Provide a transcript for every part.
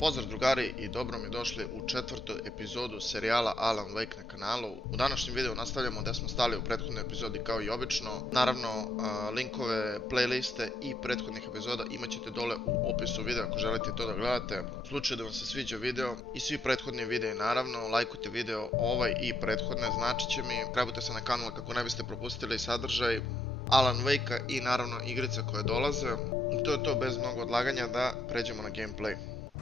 Pozdrav drugari i dobro mi došli u četvrtu epizodu serijala Alan Wake na kanalu. U današnjem videu nastavljamo gdje smo stali u prethodnoj epizodi kao i obično. Naravno, linkove, playliste i prethodnih epizoda imat ćete dole u opisu videa ako želite to da gledate. U slučaju da vam se sviđa video i svi prethodni videi naravno, lajkujte video ovaj i prethodne, značit će mi. Prebujte se na kanal kako ne biste propustili sadržaj Alan Wakea i naravno igrica koje dolaze. I to je to, bez mnogo odlaganja da pređemo na gameplay.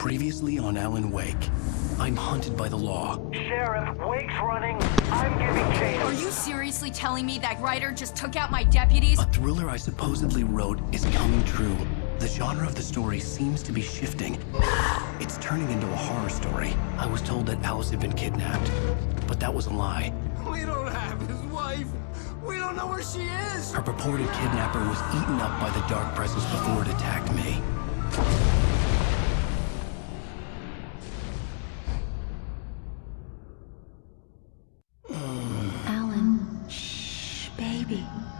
Previously on Alan Wake, I'm hunted by the law. Sheriff, Wake's running. I'm giving chase. Are you seriously telling me that writer just took out my deputies? A thriller I supposedly wrote is coming true. The genre of the story seems to be shifting. It's turning into a horror story. I was told that Alice had been kidnapped, but that was a lie. We don't have his wife. We don't know where she is. Her purported kidnapper was eaten up by the dark presence before it attacked me.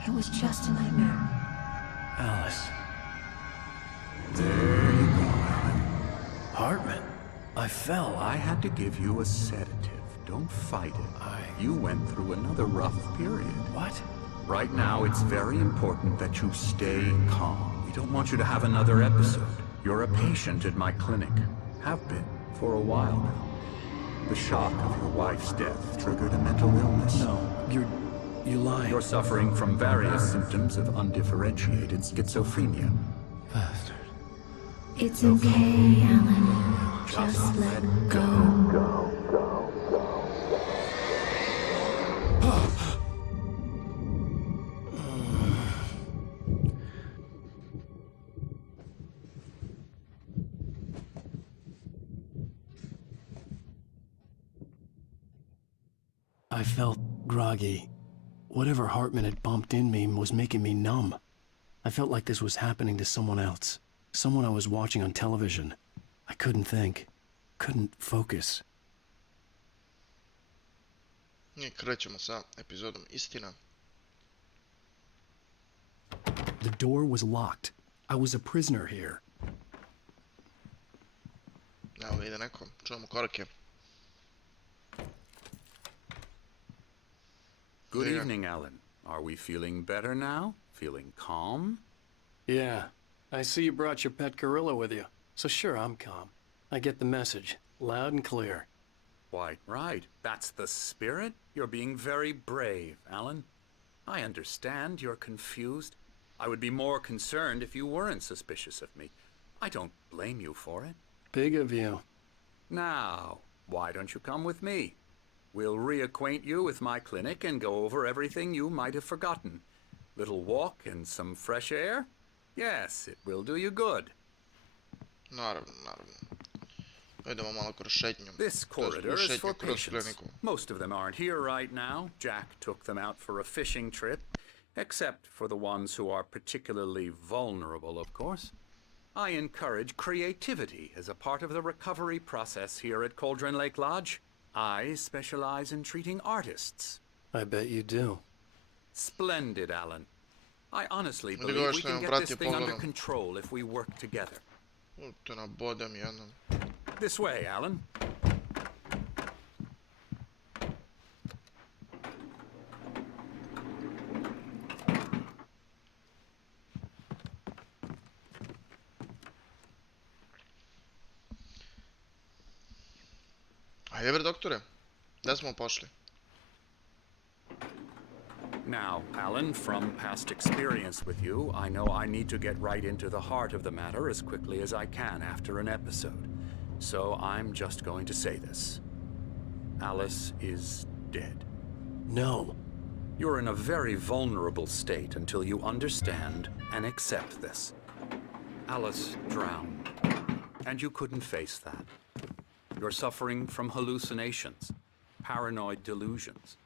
It was just a nightmare. Alice. There you go, Alan. Hartman, I fell. I had to give you a sedative. Don't fight it. You went through another rough period. What? Right now, it's very important that you stay calm. We don't want you to have another episode. You're a patient at my clinic. Have been for a while now. The shock of your wife's death triggered a mental illness. No, you're lying. You're suffering from various symptoms of undifferentiated schizophrenia. Bastard. It's okay, Alan. Just let go. I felt groggy. Whatever Hartman had bumped in me was making me numb. I felt like this was happening to someone else. Someone I was watching on television. I couldn't think. Couldn't focus. I krećemo sa epizodom Istina. The door was locked. I was a prisoner here. Evo ide neko, čujemo korake. Good evening, Alan. Are we feeling better now? Feeling calm? Yeah. I see you brought your pet gorilla with you. So sure, I'm calm. I get the message. Loud and clear. Why, right. That's the spirit. You're being very brave, Alan. I understand you're confused. I would be more concerned if you weren't suspicious of me. I don't blame you for it. Big of you. Now, why don't you come with me? We'll reacquaint you with my clinic and go over everything you might have forgotten. Little walk and some fresh air? Yes, it will do you good. Naravno. Idemo malo kroz šetnju. This corridor is for kroz patients. kliniku. Most of them aren't here right now. Jack took them out for a fishing trip, except for the ones who are particularly vulnerable, of course. I encourage creativity as a part of the recovery process here at Cauldron Lake Lodge. I specialize in treating artists. I bet you do. Splendid, Alan. I honestly believe we can get this thing under control if we work together. To nabodem jednom. This way, Alan. Ajde bre doktore, gdje smo pošli? Now, Alan, from past experience with you, I know I need to get right into the heart of the matter as quickly as I can after an episode. So I'm just going to say this. Alice is dead. No. You're in a very vulnerable state until you understand and accept this. Alice drowned, and you couldn't face that. You're suffering from hallucinations, paranoid delusions,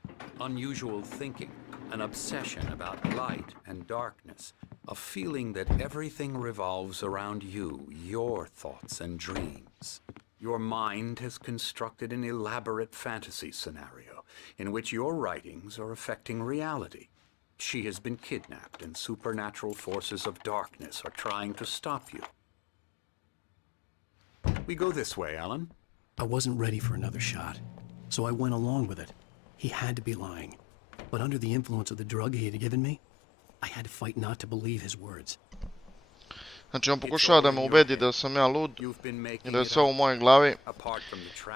unusual thinking, an obsession about light and darkness, a feeling that everything revolves around you, your thoughts and dreams. Your mind has constructed an elaborate fantasy scenario in which your writings are affecting reality. She has been kidnapped and supernatural forces of darkness are trying to stop you. We go this way, Alan. I wasn't ready for another shot, so I went along with it. He had to be lying. But under the influence of the drug he had given me, I had to fight not to believe his words. Znači on pokušava da me ubedi da sam ja lud i da je sve u mojoj glavi,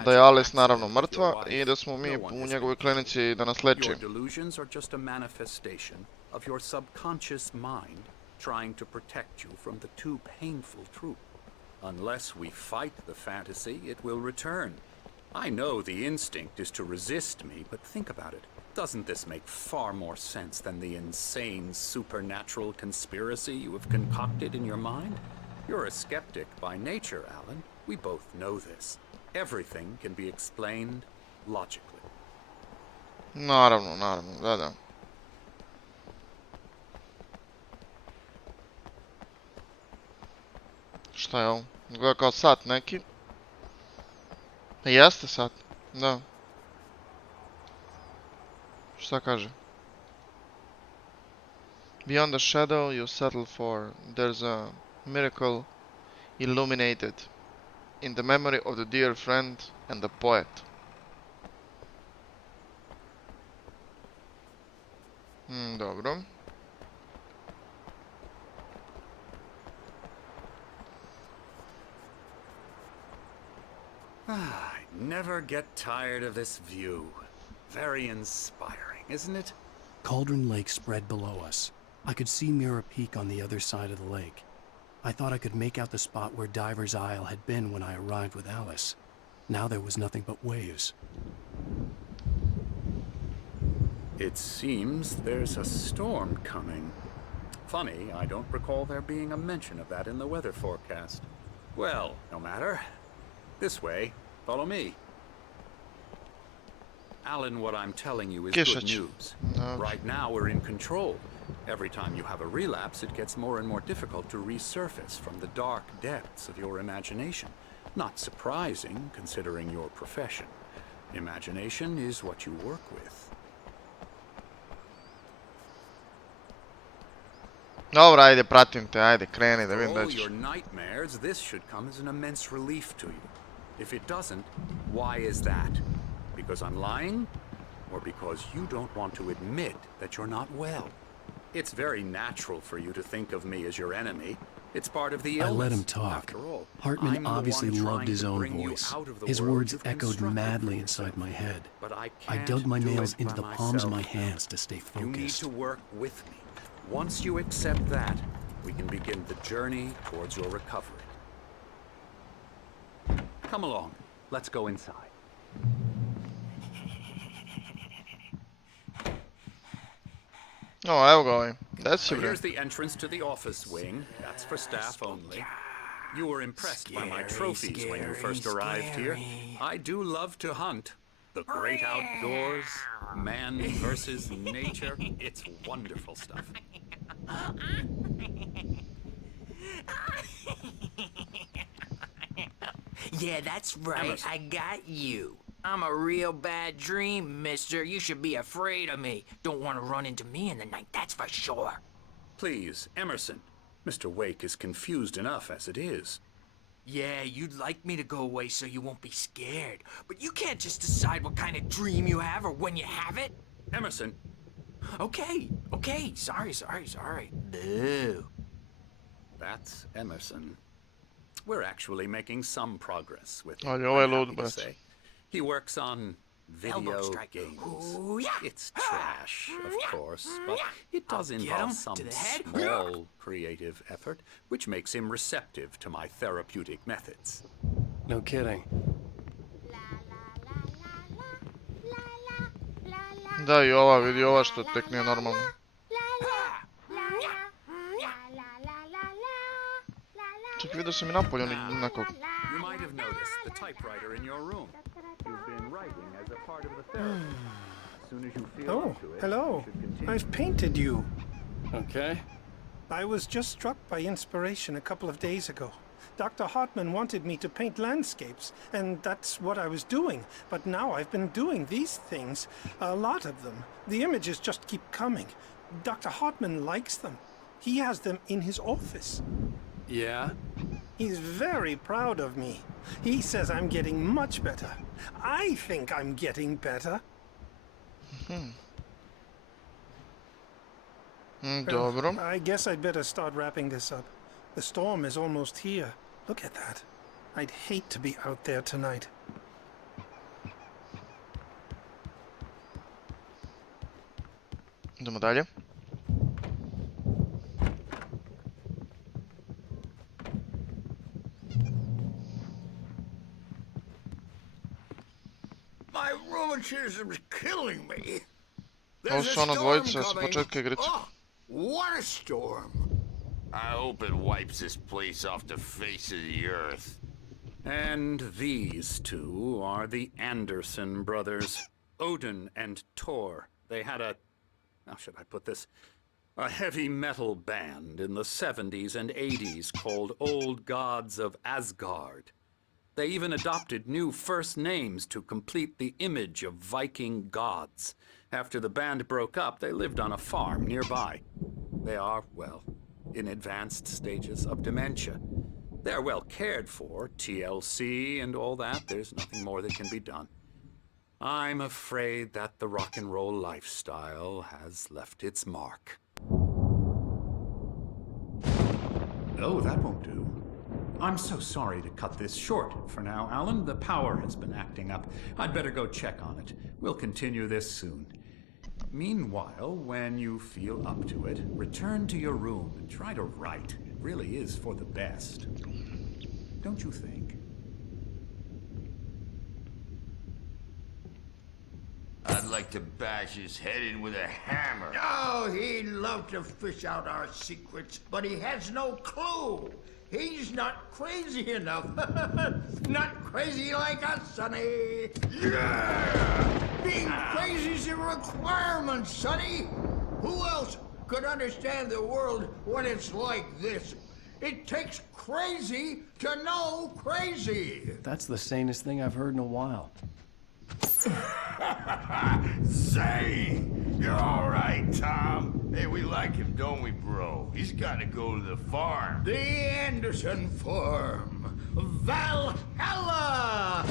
da je Alice naravno mrtva i da smo mi u njegovoj klinici da nas leči. Your delusions are just a manifestation of your subconscious mind trying to protect you from the too painful truth. Unless we fight the fantasy, it will return. I know the instinct is to resist me, but think about it. Doesn't this make far more sense than the insane supernatural conspiracy you have concocted in your mind? You're a skeptic by nature, Alan. We both know this. Everything can be explained logically. Naravno, da. Šta je ovo? Gleda kao sat neki. Jeste sat, da. Šta kaže? Beyond the shadow you settle for, there's a miracle illuminated in the memory of the dear friend and the poet. Dobro. I never get tired of this view. Very inspiring, isn't it? Cauldron Lake spread below us. I could see Mirror Peak on the other side of the lake. I thought I could make out the spot where Diver's Isle had been when I arrived with Alice. Now there was nothing but waves. It seems there's a storm coming. Funny, I don't recall there being a mention of that in the weather forecast. Well, no matter. This way. Follow me. Alan, what I'm telling you is good news. Right now we're in control. Every time you have a relapse, it gets more and more difficult to resurface from the dark depths of your imagination. Not surprising, considering your profession. Imagination is what you work with. Dobro, ajde, pratim te, ajde, kreni da vidim da For all ćeš. your nightmares, this should come as an immense relief to you. If it doesn't, why is that? Because I'm lying? Or because you don't want to admit that you're not well? It's very natural for you to think of me as your enemy. It's part of the illness. I let him talk. After all, Hartman I'm the obviously one loved trying his to own bring you voice. out of the His world words you've echoed constructed madly for inside yourself. my head. But I I can't dug my do nails it into by the palms of my myself. hands to stay You need focused. to work with me. Once you accept that, we can begin the journey towards your recovery. Come along. Let's go inside. O, evo ga ovaj. Gde si, bre? Here's the entrance to the office wing. That's for staff only. You were impressed by my trophies when you first arrived here. I do love to hunt. The great outdoors, man versus nature. It's wonderful stuff. Yeah, that's right. Emerson. I got you. I'm a real bad dream, mister. You should be afraid of me. Don't want to run into me in the night, that's for sure. Please, Emerson. Mr. Wake is confused enough as it is. Yeah, you'd like me to go away so you won't be scared. But you can't just decide what kind of dream you have or when you have it. Emerson, Okay. Sorry. Boo. that's Emerson. We're actually making some progress with him, Ali ovaj I'm lud, happy to brate. say. He works on Elbow video strike. games. Ooh, yeah. It's trash, of course, but it does Get involve him some to the head. small creative effort, which makes him receptive to my therapeutic methods. No kidding. Da, i ova, vidi ova što tek nije normalno. Čak vidio sam i napolju nekog. You might have noticed the typewriter in your room. You've been writing as a part of the therapy. As soon as you feel Oh, up to it, hello. you should continue. I've painted you. Okay. I was just struck by inspiration a couple of days ago. Dr. Hartman wanted me to paint landscapes, and that's what I was doing. But now I've been doing these things, a lot of them. The images just keep coming. Dr. Hartman likes them. He has them in his office. Yeah? He's very proud of me. He says I'm getting much better. I think I'm getting better. Dobro. I guess I'd better start wrapping this up. The storm is almost here. Look at that. I'd hate to be out there tonight. Idemo dalje. My rheumatism's killing me. Ovo su ona dvojica s početka igrice. Oh, what a storm. I hope it wipes this place off the face of the earth. And these two are the Anderson brothers, Odin and Thor. They had how should I put this? A heavy metal band in the 70s and 80s called Old Gods of Asgard. They even adopted new first names to complete the image of Viking gods. After the band broke up, they lived on a farm nearby. They are, well, in advanced stages of dementia. They're well cared for, TLC and all that. There's nothing more that can be done. I'm afraid that the rock and roll lifestyle has left its mark. Oh, that won't do. I'm so sorry to cut this short for now, Alan. The power has been acting up. I'd better go check on it. We'll continue this soon. Meanwhile, when you feel up to it, return to your room and try to write. It really is for the best. Don't you think? I'd like to bash his head in with a hammer. Oh, he'd love to fish out our secrets, but he has no clue. He's not crazy enough. Not crazy like us, Sonny. Yeah! Being crazy's a requirement, Sonny. Who else could understand the world when it's like this? It takes crazy to know crazy. That's the sanest thing I've heard in a while. Say, you're all right, Tom. Hey, we like him, don't we, bro? He's got to go to the farm. The Anderson farm. Valhalla!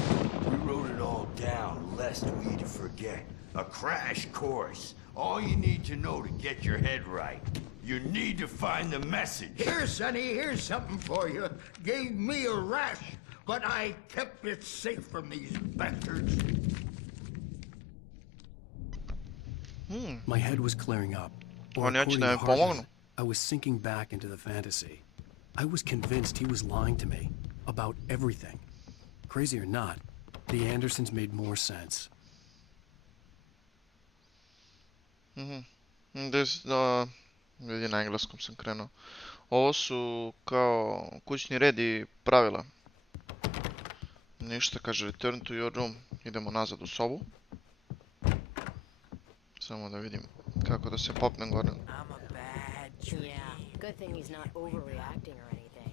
We wrote it all down, lest we forget. A crash course. All you need to know to get your head right. You need to find the message. Here, Sonny, here's something for you. Gave me a rash, but I kept it safe from these bastards. My head was clearing up. Or Oni hoće according da to mi Hartman, pomognu. I was sinking back into the fantasy. I was convinced he was lying to me about everything. Crazy or not, the Andersons made more sense. Vidi, na engleskom sam krenuo. Ovo su kao kućni red i pravila. Ništa, kaže return to your room. Idemo nazad u sobu. Samo da vidim kako da se popnem gore. I'm a bad dream. Yeah, good thing he's not overreacting or anything.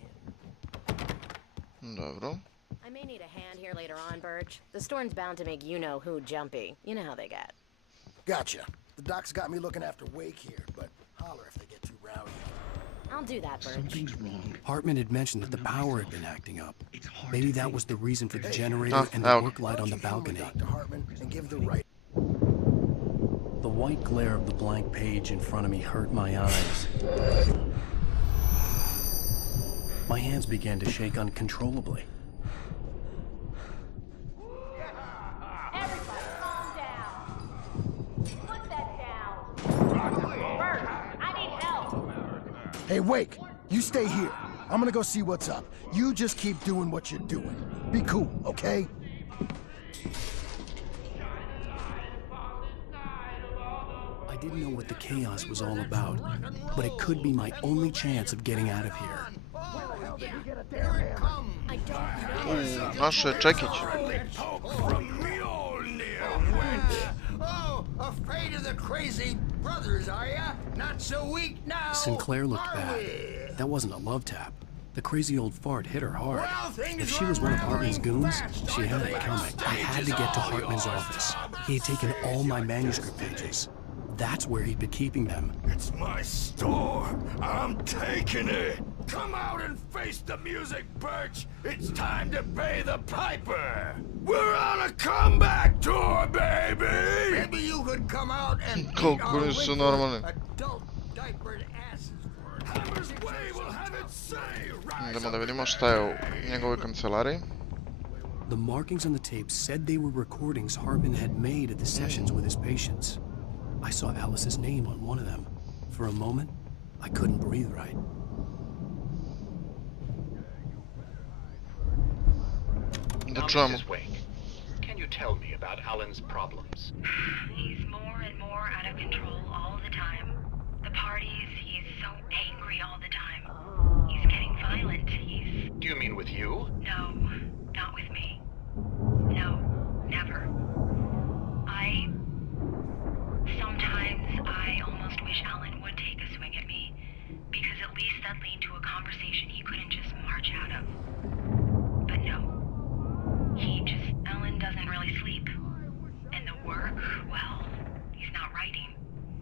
Dobro. I may need a hand here later on, Birch. The storm's bound to make you-know-who jumpy. You know how they get. Gotcha. The doc's got me looking after Wake here, but holler if they get too rowdy. I'll do that, Birch. Something's wrong. Hartman had mentioned that the power had been acting up. Maybe that was the reason for the generator and the work light on the balcony. Dr. Hartman, and give the right. The white glare of the blank page in front of me hurt my eyes. My hands began to shake uncontrollably. Everybody, calm down. Put that down. Birch, I need help. Hey, Wake, you stay here. I'm gonna go see what's up. You just keep doing what you're doing. Be cool, okay? I didn't know what the chaos was all about, but it could be my only chance of getting out of here. I don't know. Naš je Čekić. Oh, afraid of the crazy brothers, are ya? Not so weak now. Sinclair looked are bad. we? That wasn't a love tap. The crazy old fart hit her hard. Well, things If she was one of were Hartman's goons, fast she on had the it last coming. I had to get to Hartman's office. He had taken all my manuscript pages. That's where he'd been keeping them. It's my store. I'm taking it. Come out and face the music, Birch. It's time to pay the piper. We're on a comeback tour, baby. Maybe you could come out and beat our adult diapered asses for it. Hammer's way will have its say. Idemo da vidimo šta je u njegovoj kancelariji. The markings on the tape said they were recordings Hartman had made at the sessions with his patients. I saw Alice's name on one of them. For a moment, I couldn't breathe right. Da čujemo. Mrs. Wake, can you tell me about Alan's problems? He's more and more out of control all the time. The parties, he's so angry all the time. He's getting violent. Do you mean with you? No, not with me. No, never. Sometimes I almost wish Alan would take a swing at me, because at least that'd lead to a conversation he couldn't just march out of. But no. Alan doesn't really sleep. And the work, well, he's not writing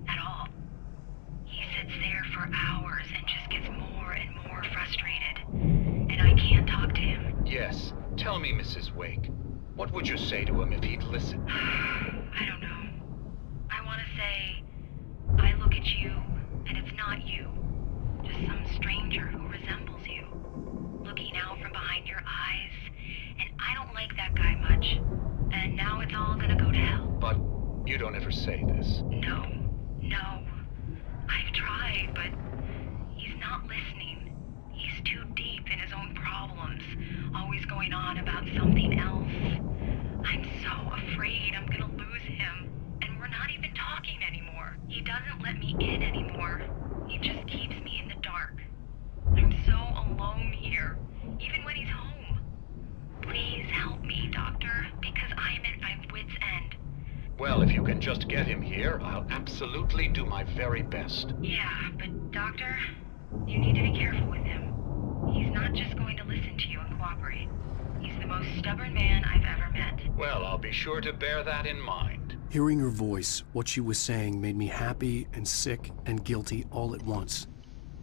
at all. He sits there for hours and just gets more and more frustrated. And I can't talk to him. Yes. Tell me, Mrs. Wake, what would you say to him if he'd listen? I don't know. I want to say, I look at you, and it's not you. Just some stranger who resembles you. Looking out from behind your eyes. And I don't like that guy much. And now it's all gonna go to hell. But you don't ever say this. No. I've tried, but he's not listening. He's too deep in his own problems. Always going on about something else. I'm so afraid I'm gonna lose him. And we're not even talking anymore. He doesn't let me in anymore. He just keeps me in the dark. I'm so alone here, even when he's home. Please help me, Doctor, because I'm at my wit's end. Well, if you can just get him here, I'll absolutely do my very best. Yeah, but Doctor, you need to be careful with him. He's not just going to listen to you and cooperate. He's the most stubborn man I've ever met. Well, I'll be sure to bear that in mind. Hearing her voice, what she was saying made me happy and sick and guilty all at once.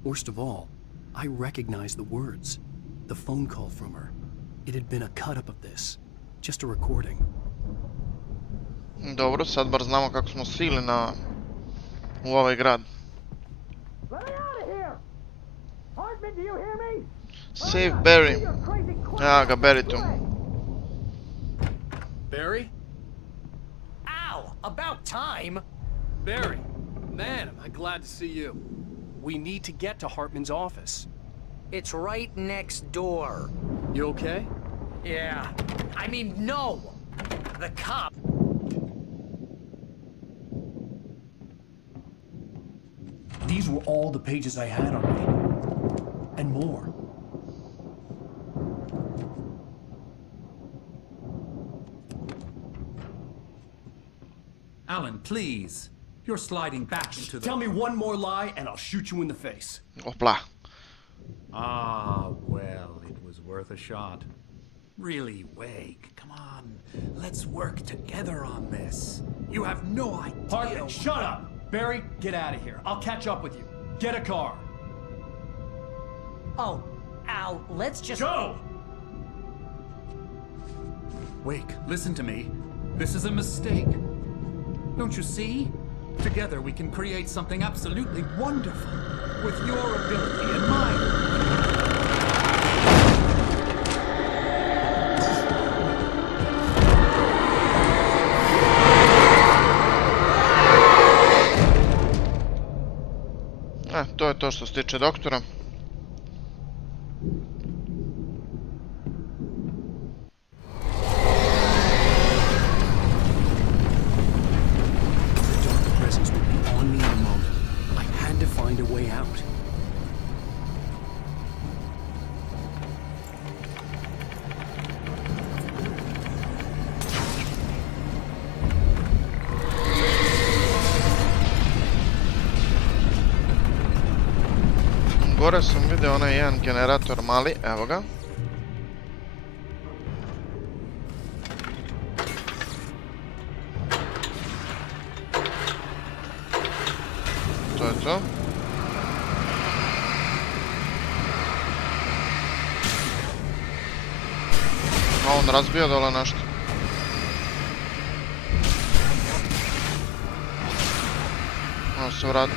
Worst of all, I recognized the words. The phone call from her. It had been a cut-up of this. Just a recording. Dobro, sad bar znamo kako smo stigli u ovaj grad. Save Barry. Ja ga, Barry tu. Barry? Ow! About time! Barry, man, am I glad to see you. We need to get to Hartman's office. It's right next door. You okay? Yeah. I mean, no! The cop... These were all the pages I had on me. And more. Alan, please. You're sliding back into the... Tell me one more lie and I'll shoot you in the face. Opla. Ah, well, it was worth a shot. Really, Wake, come on. Let's work together on this. You have no idea... Hartman, shut up! Barry, get out of here. I'll catch up with you. Get a car. Oh, Al, let's just... Go! Wake, listen to me. This is a mistake. Don't you see? Together we can create something absolutely wonderful. With your ability and mine. To je to što se tiče doktora. Gore sam vidio onaj jedan generator mali, evo ga. to. A on razbio dole nešto. Možda se vrati.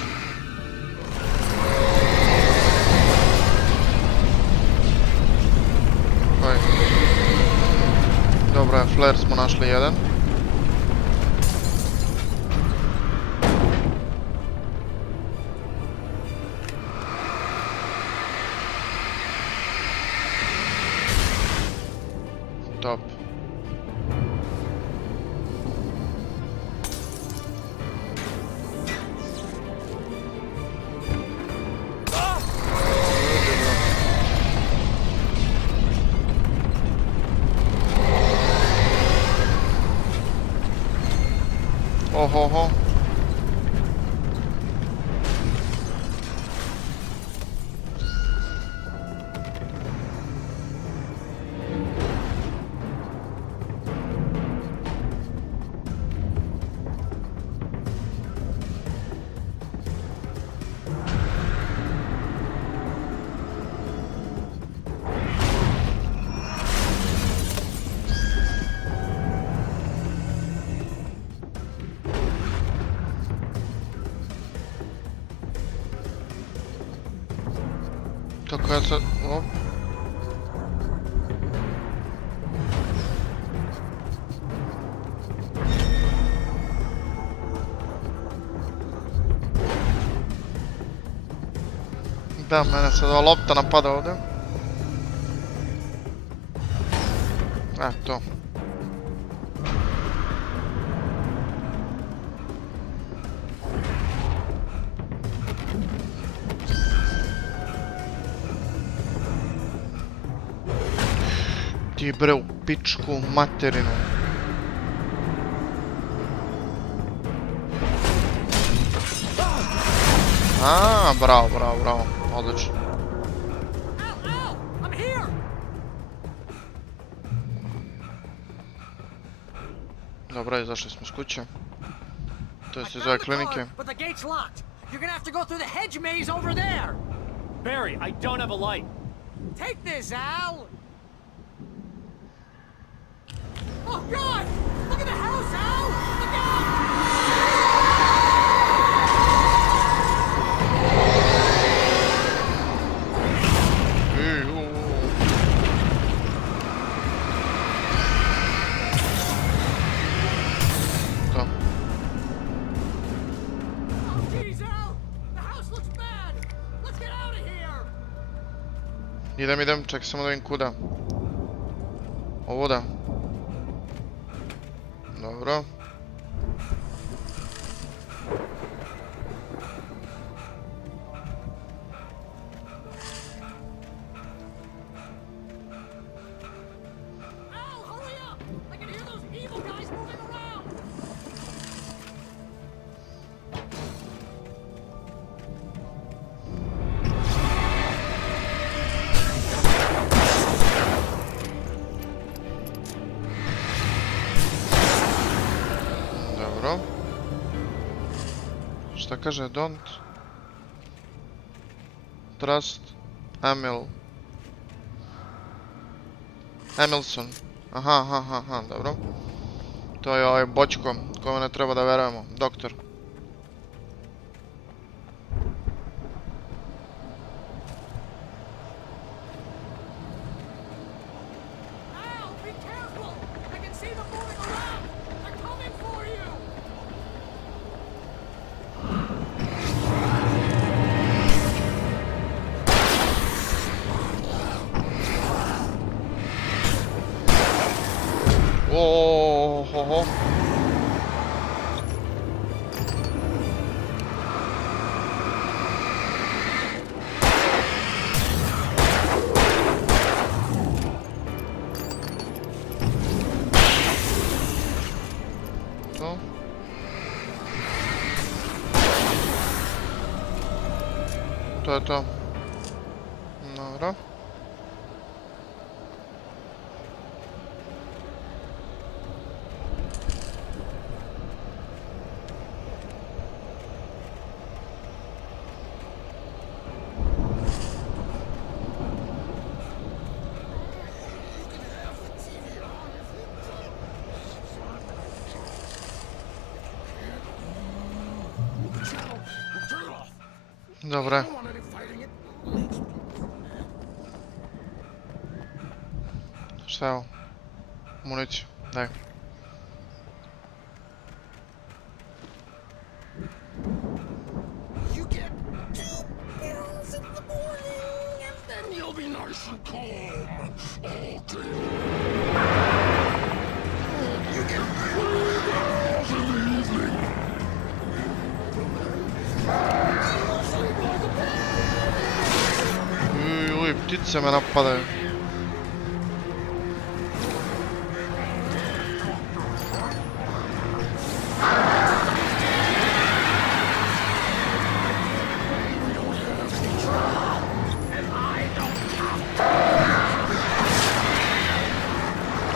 Dobro je, flare smo našli jedan. Top. Ohoho. Tako ja sad... Op. Da, mene sad ova lopta napada ovdje. To. Ti bre u pičku materinu. Bravo, bravo, bravo. Odlično. Dobro, izašli smo iz kuće. To je iz ove klinike. Barry, I don't have a light. Take this, Al! Oh, God! Look at the house, Al! Look out! To. Oh, geez, Al! The house looks bad! Let's get out of here! Idem, čekaj samo da vidim kuda. Ovo da. Dobro. Šta kaže? Don't trust Emilson. Aha, dobro. To je ovaj bočko kome ne treba da verujemo. Doktor. Ohoho. To. To je to. Dobro. Dobre. Šta je ovo? Municiju, daj. Uj, ptice me napadaju.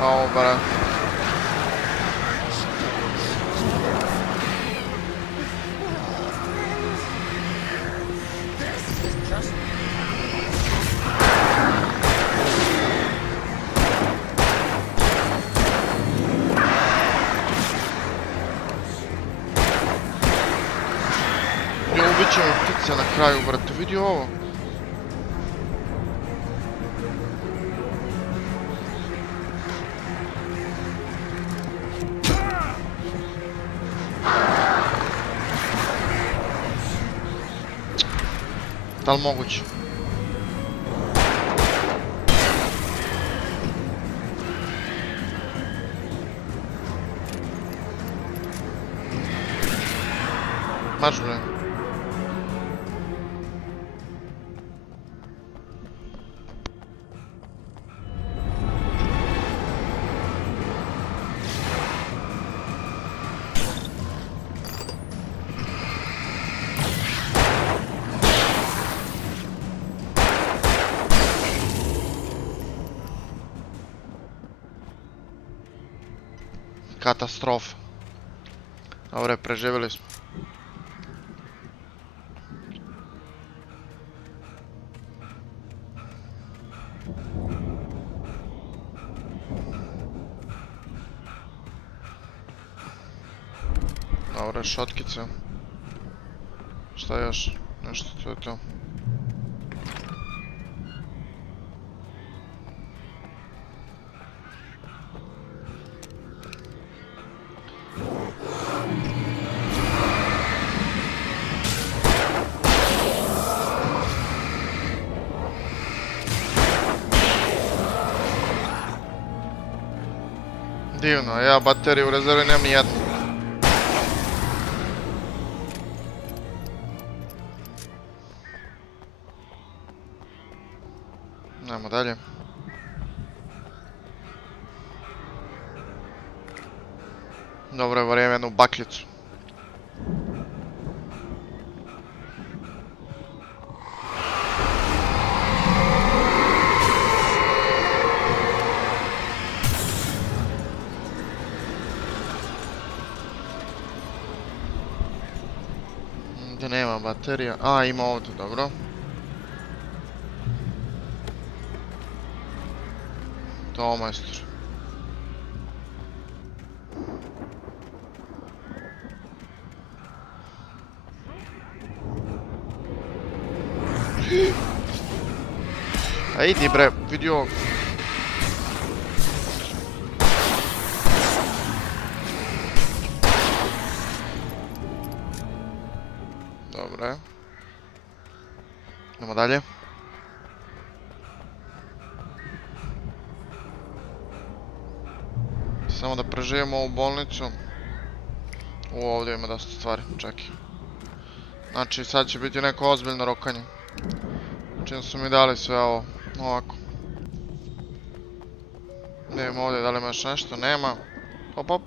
Au, bara. Ubit će me ptica na kraju, brate, vidi ovo. Da li moguće? Marš, bre. Katastrofa. Dobre, preživjeli smo. Dobre, šotkice. Šta još? Nešto, to je to. Divno, ja bateriju u rezervi nemam nijednu. Idemo dalje. Dobro je vrijeme jednu bakljicu. Gdje nema baterija? A, ima ovdje, dobro. To majstor. A idi bre, vidi ovo. Dobre. Idemo dalje. Samo da preživimo ovu bolnicu. Ovdje ima dosta stvari, čekaj. Znači sad će biti neko ozbiljno rokanje. Čim su mi dali sve ovo, ovako. Idemo ovdje, da li ima još nešto? Nema. Hop hop,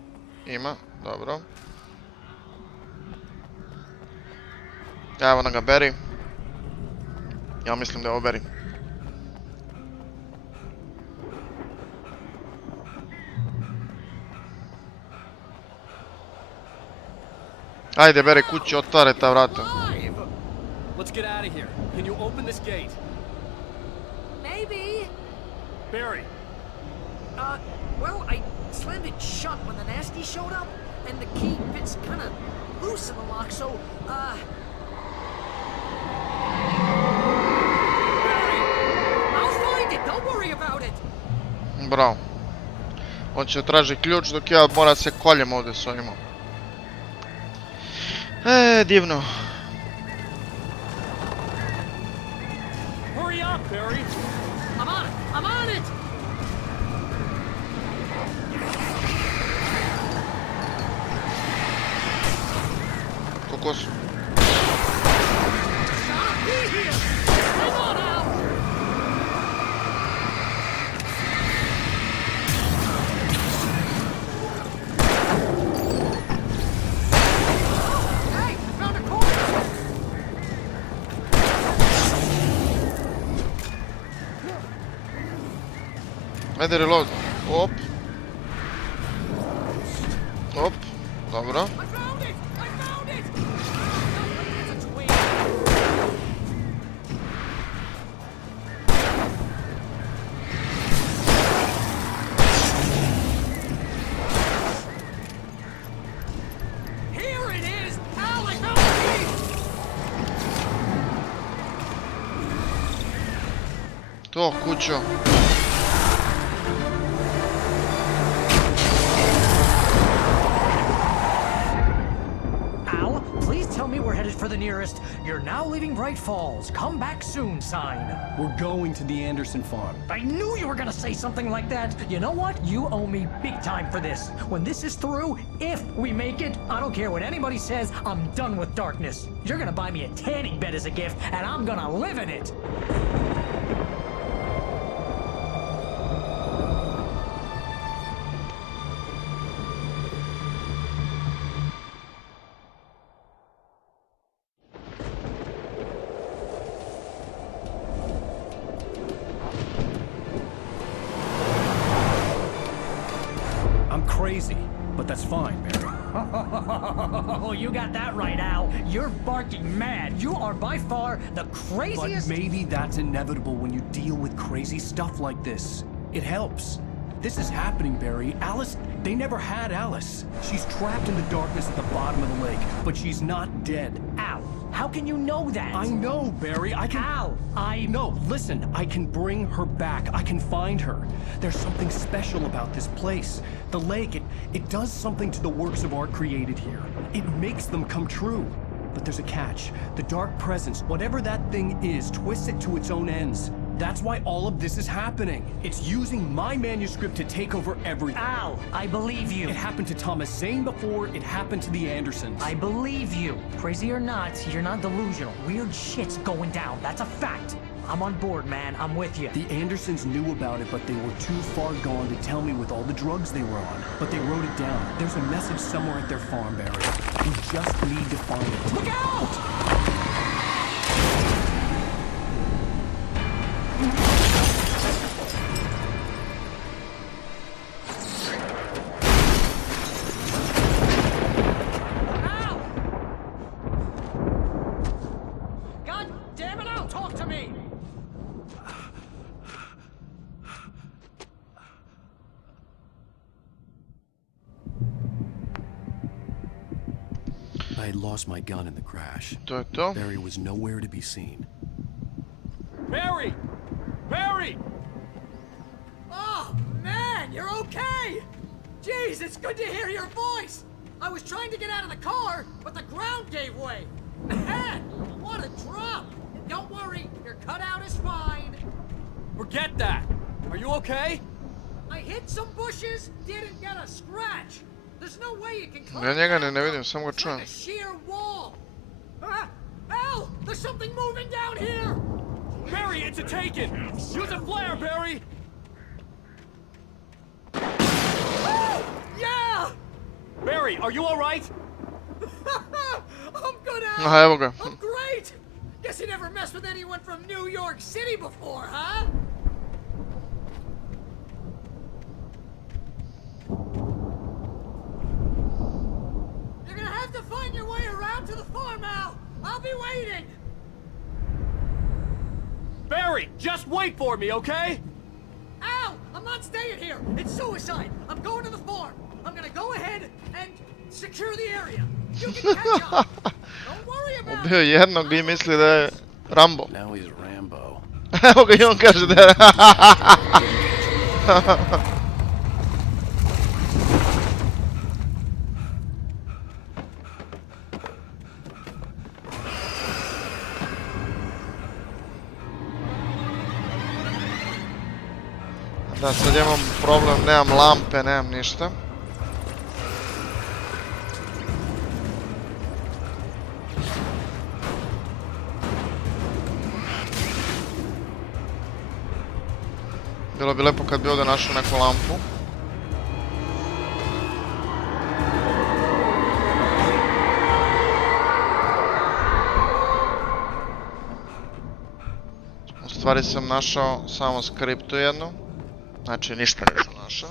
ima, dobro. Evo na ga beri. Ja mislim da je ovo beri. Ajde beri kući, otvare ta vrata. Let's get out of here. Can you open this gate? Maybe. Barry. Well, I slammed it shut when the nasty showed up, and the key fits kind of loose in the lock, so, Bravo. On će traži ključ dok ja mora se koljem ovdje s ovim. Divno. Koliko su? Ajde reload. Op. Op. Dobro. To, kućo. For the nearest, you're now leaving Brajt Fols. Come back soon sign. We're going to the Anderson farm. I knew you were gonna say something like that. You know what? You owe me big time for this. When this is through, if we make it, I don't care what anybody says, I'm done with darkness. You're gonna buy me a tanning bed as a gift, and I'm gonna live in it. Crazy, but that's fine, Barry. Oh, you got that right, Al. You're barking mad. You are by far the craziest... But maybe that's inevitable when you deal with crazy stuff like this. It helps. This is happening, Barry. Alice, they never had Alice. She's trapped in the darkness at the bottom of the lake, but she's not dead. Al, how can you know that? I know, Barry. I can... Al, No, listen. I can bring her back. I can find her. There's something special about this place. The lake, it does something to the works of art created here. It makes them come true. But there's a catch. The dark presence, whatever that thing is, twists it to its own ends. That's why all of this is happening. It's using my manuscript to take over everything. Al, I believe you. It happened to Thomas Zane before, it happened to the Andersons. I believe you. Crazy or not, you're not delusional. Weird shit's going down. That's a fact. I'm on board, man. I'm with you. The Andersons knew about it, but they were too far gone to tell me with all the drugs they were on. But they wrote it down. There's a message somewhere at their farm, Barry. We just need to find it. Look out! I had lost my gun in the crash. To. Barry was nowhere to be seen. Barry! Barry! Oh, man, you're okay! Jeez, it's good to hear your voice! I was trying to get out of the car, but the ground gave way. Man, what a drop! Don't worry, your cutout is fine. Forget that! Are you okay? I hit some bushes, didn't get a scratch. There's no way you can climb. Ja njega ne vidim, samo ga čujem. It's like a sheer wall. Al, there's something moving down here. Barry, it's a take-it. Use a flare, Barry. Oh, yeah. Barry, are you all right? I'm good, Al. Aha, evo ga. I'm great. Guess you never messed with anyone from New York City before, huh? You're gonna have to find your way around to the farm, Al. I'll be waiting. Barry, just wait for me, okay? Al, I'm not staying here. It's suicide. I'm going to the farm. I'm gonna go ahead and secure the area. You can catch up. Don't worry about Ubio jednog i misli da je Rambo. Now he's Rambo. Evo ga i on kaže da je Da, sad imam problem, nemam lampe, nemam ništa. Bilo bi lepo kad bi ovdje našao neku lampu. U stvari sam našao samo skriptu jednu. Znači ništa nisam našao.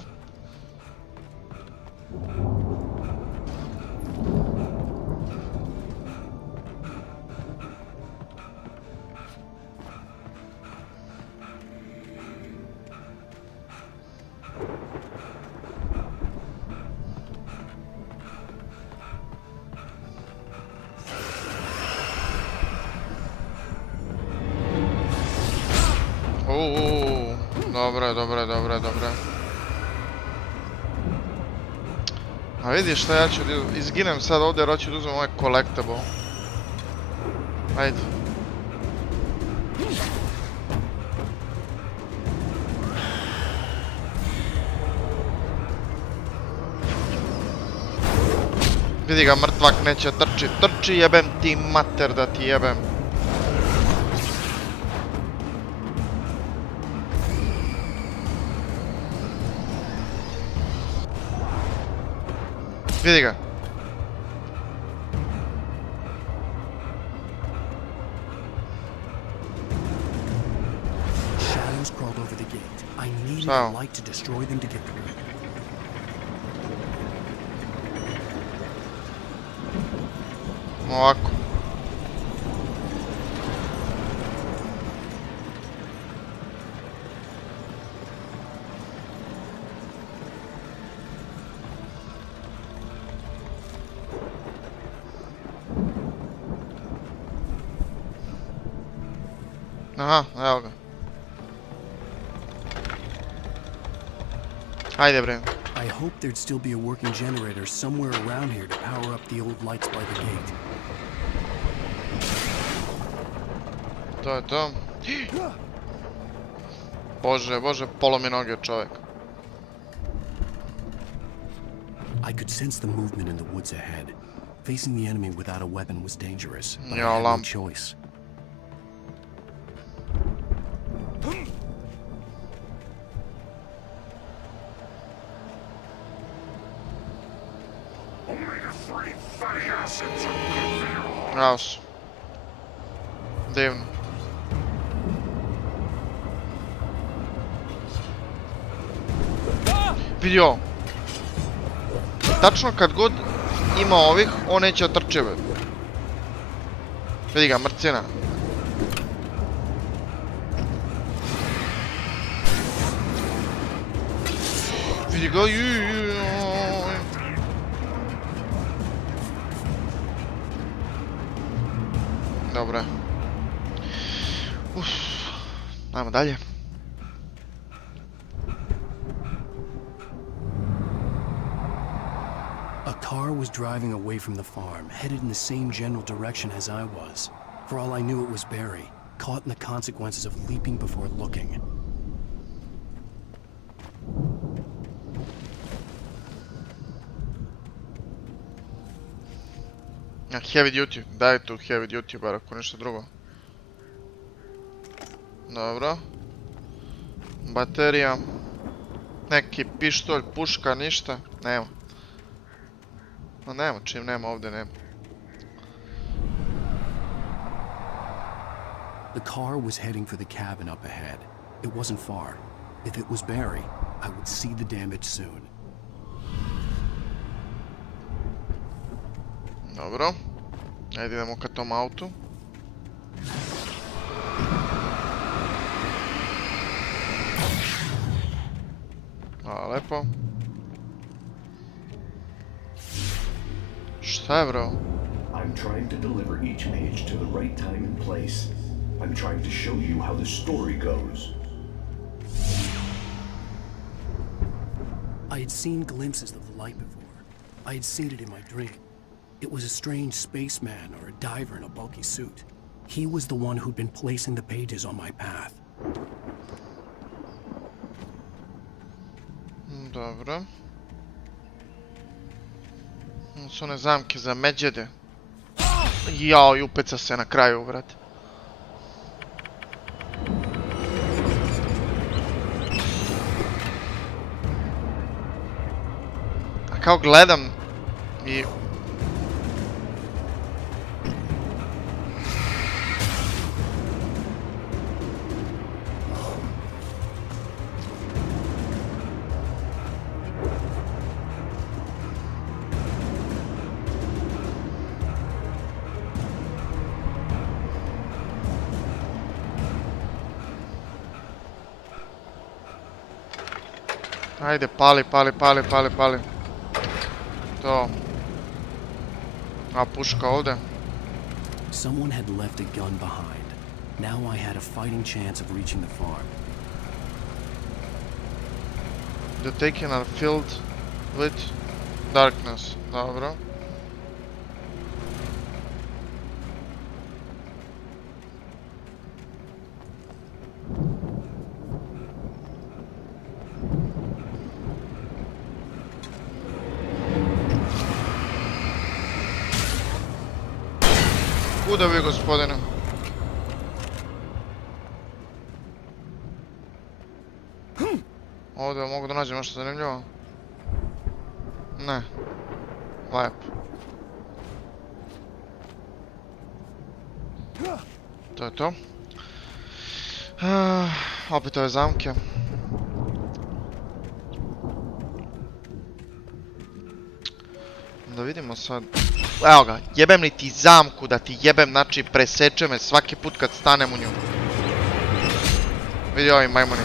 Dobro. A vidiš šta ja ću izginem sad ovdje jer hoću da uzmem ovaj collectible. Ajde. Vidi ga, mrtvak neće trči. Trči, jebem ti mater da ti jebem. Vidi ga. Shadows crawled over the gate. I needed a light to destroy them to get through. Ovako. Aha, evo ga. Ajde bre. I hoped there'd still be a working generator somewhere around here to power up the old lights by the gate. To je to. Bože, polomi noge čovjek. I could sense the movement in the woods ahead. Facing the enemy without a weapon was dangerous, but I had no choice. Raus. Divno. Vidio. Tačno kad god ima ovih, on neće otrčeve. Vidi ga, mrcina. Vidi ga, Dobro. Ajmo dalje. A car was driving away from the farm, headed in the same general direction as I was. For all I knew, it was Barry, caught in the consequences of leaping before looking. Heavy duty, daj tu heavy duty bar ako nešto drugo. Dobro. Baterija. Neki pištolj, puška, ništa. Nema. No nema, čim nema ovdje nema. The car was heading for the cabin up ahead. It wasn't far. If it was Barry, I would see the damage soon. Dobro. Ajde idemo ka tom autu. Hvala lepo. Šta je bro? I I'm trying to deliver each page to the right time and place. I'm trying to show you how the story goes. I had seen glimpses of the light before. I had seen it in my dream. It was a strange spaceman or a diver in a bulky suit. He was the one who'd been placing the pages on my path. Dobro. Su one zamke za međede. Jao, i upeca se na kraju, vrat. A kao gledam i... Ajde, pali. To. A puška ovdje. Someone had left a gun behind. Now I had a fighting chance of reaching the farm. The taken are filled with darkness. Dobro. Kuda vi, gospodine? Ovdje mogu da nađem nešto zanimljivo? Ne. Lepo. To je to. Opet ove zamke. Da vidimo sad. Evo ga, jebem li ti zamku da ti jebem, znači preseče me svaki put kad stanem u nju. Vidi ovi majmuni.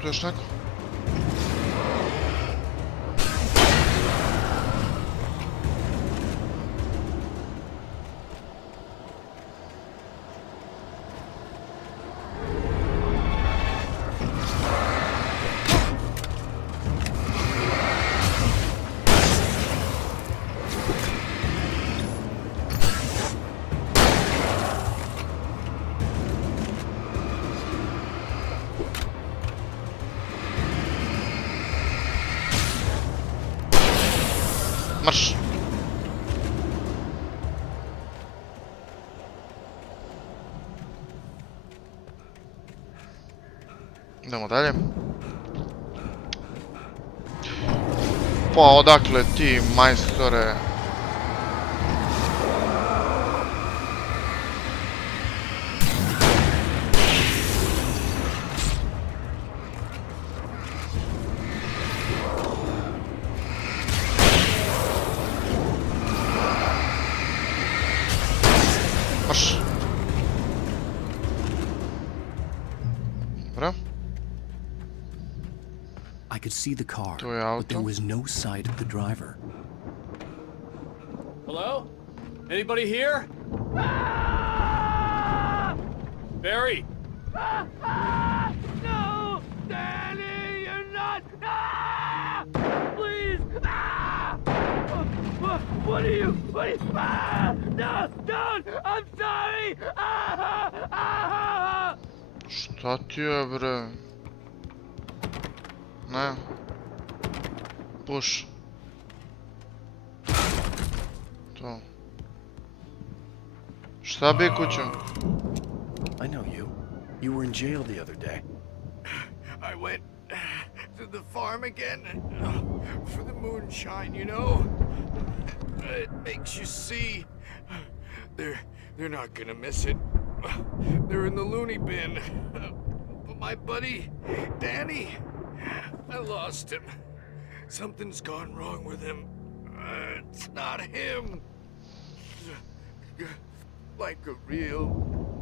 Tu još neko? Marš! Idemo dalje. Pa odakle ti, majstore? Marš! Dobro. I could see the car, To je auto. but there was no sight of the driver. Hello? Anybody here? Barry! No! Danny, you're not! Ah! Please! Ah! What are you? Ah! No! Don't! I'm sorry! Ah! Ah! Šta ti je, bre? Ne. Puš. To. Šta bi, kuću? I know you. You were in jail the other day. I went to the farm again for the moonshine, you know? It makes you see. They're not gonna miss it. They're in the loony bin. But my buddy, Danny, I lost him. Something's gone wrong with him. It's not him. like a real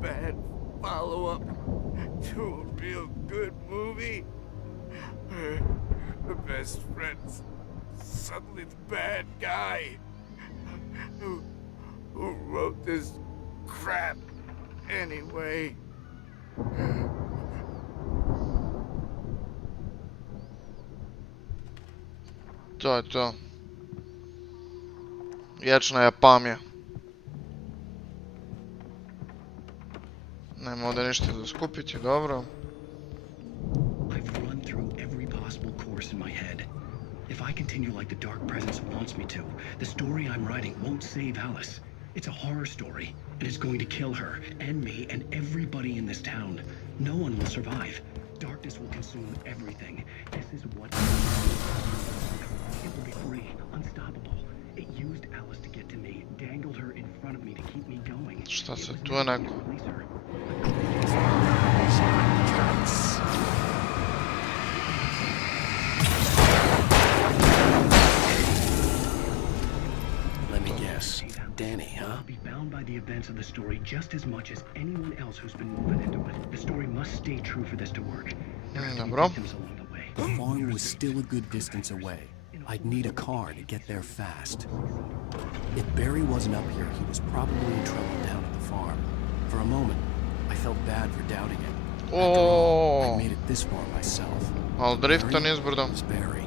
bad follow-up to a real good movie. Her best friend's suddenly the bad guy who wrote this crap anyway. To je to. Vječna je pamja. Nema ovdje ništa da skupiti, dobro. I've run through every possible course in my head. If I continue like the dark presence wants me to, the story I'm writing won't save Alice. It's a horror story, and it's going to kill her, and me, and everybody in this town. No one will survive. Darkness will consume everything. This is what it will be free, unstoppable. It used Alice to get to me, dangled her in front of me to keep me going. Šta se tu je neko? Let me guess. Danny, huh? I'll be bound by the events of the story just as much as anyone else who's been woven into it. The story must stay true for this to work. There have to be victims along the way. The farm was still a good distance away. I'd need a car to get there fast. If Barry wasn't up here, he was probably in trouble down at the farm. For a moment, I felt bad for doubting it. After all, I made it this far myself. Al drifta nizbrdo. Barry.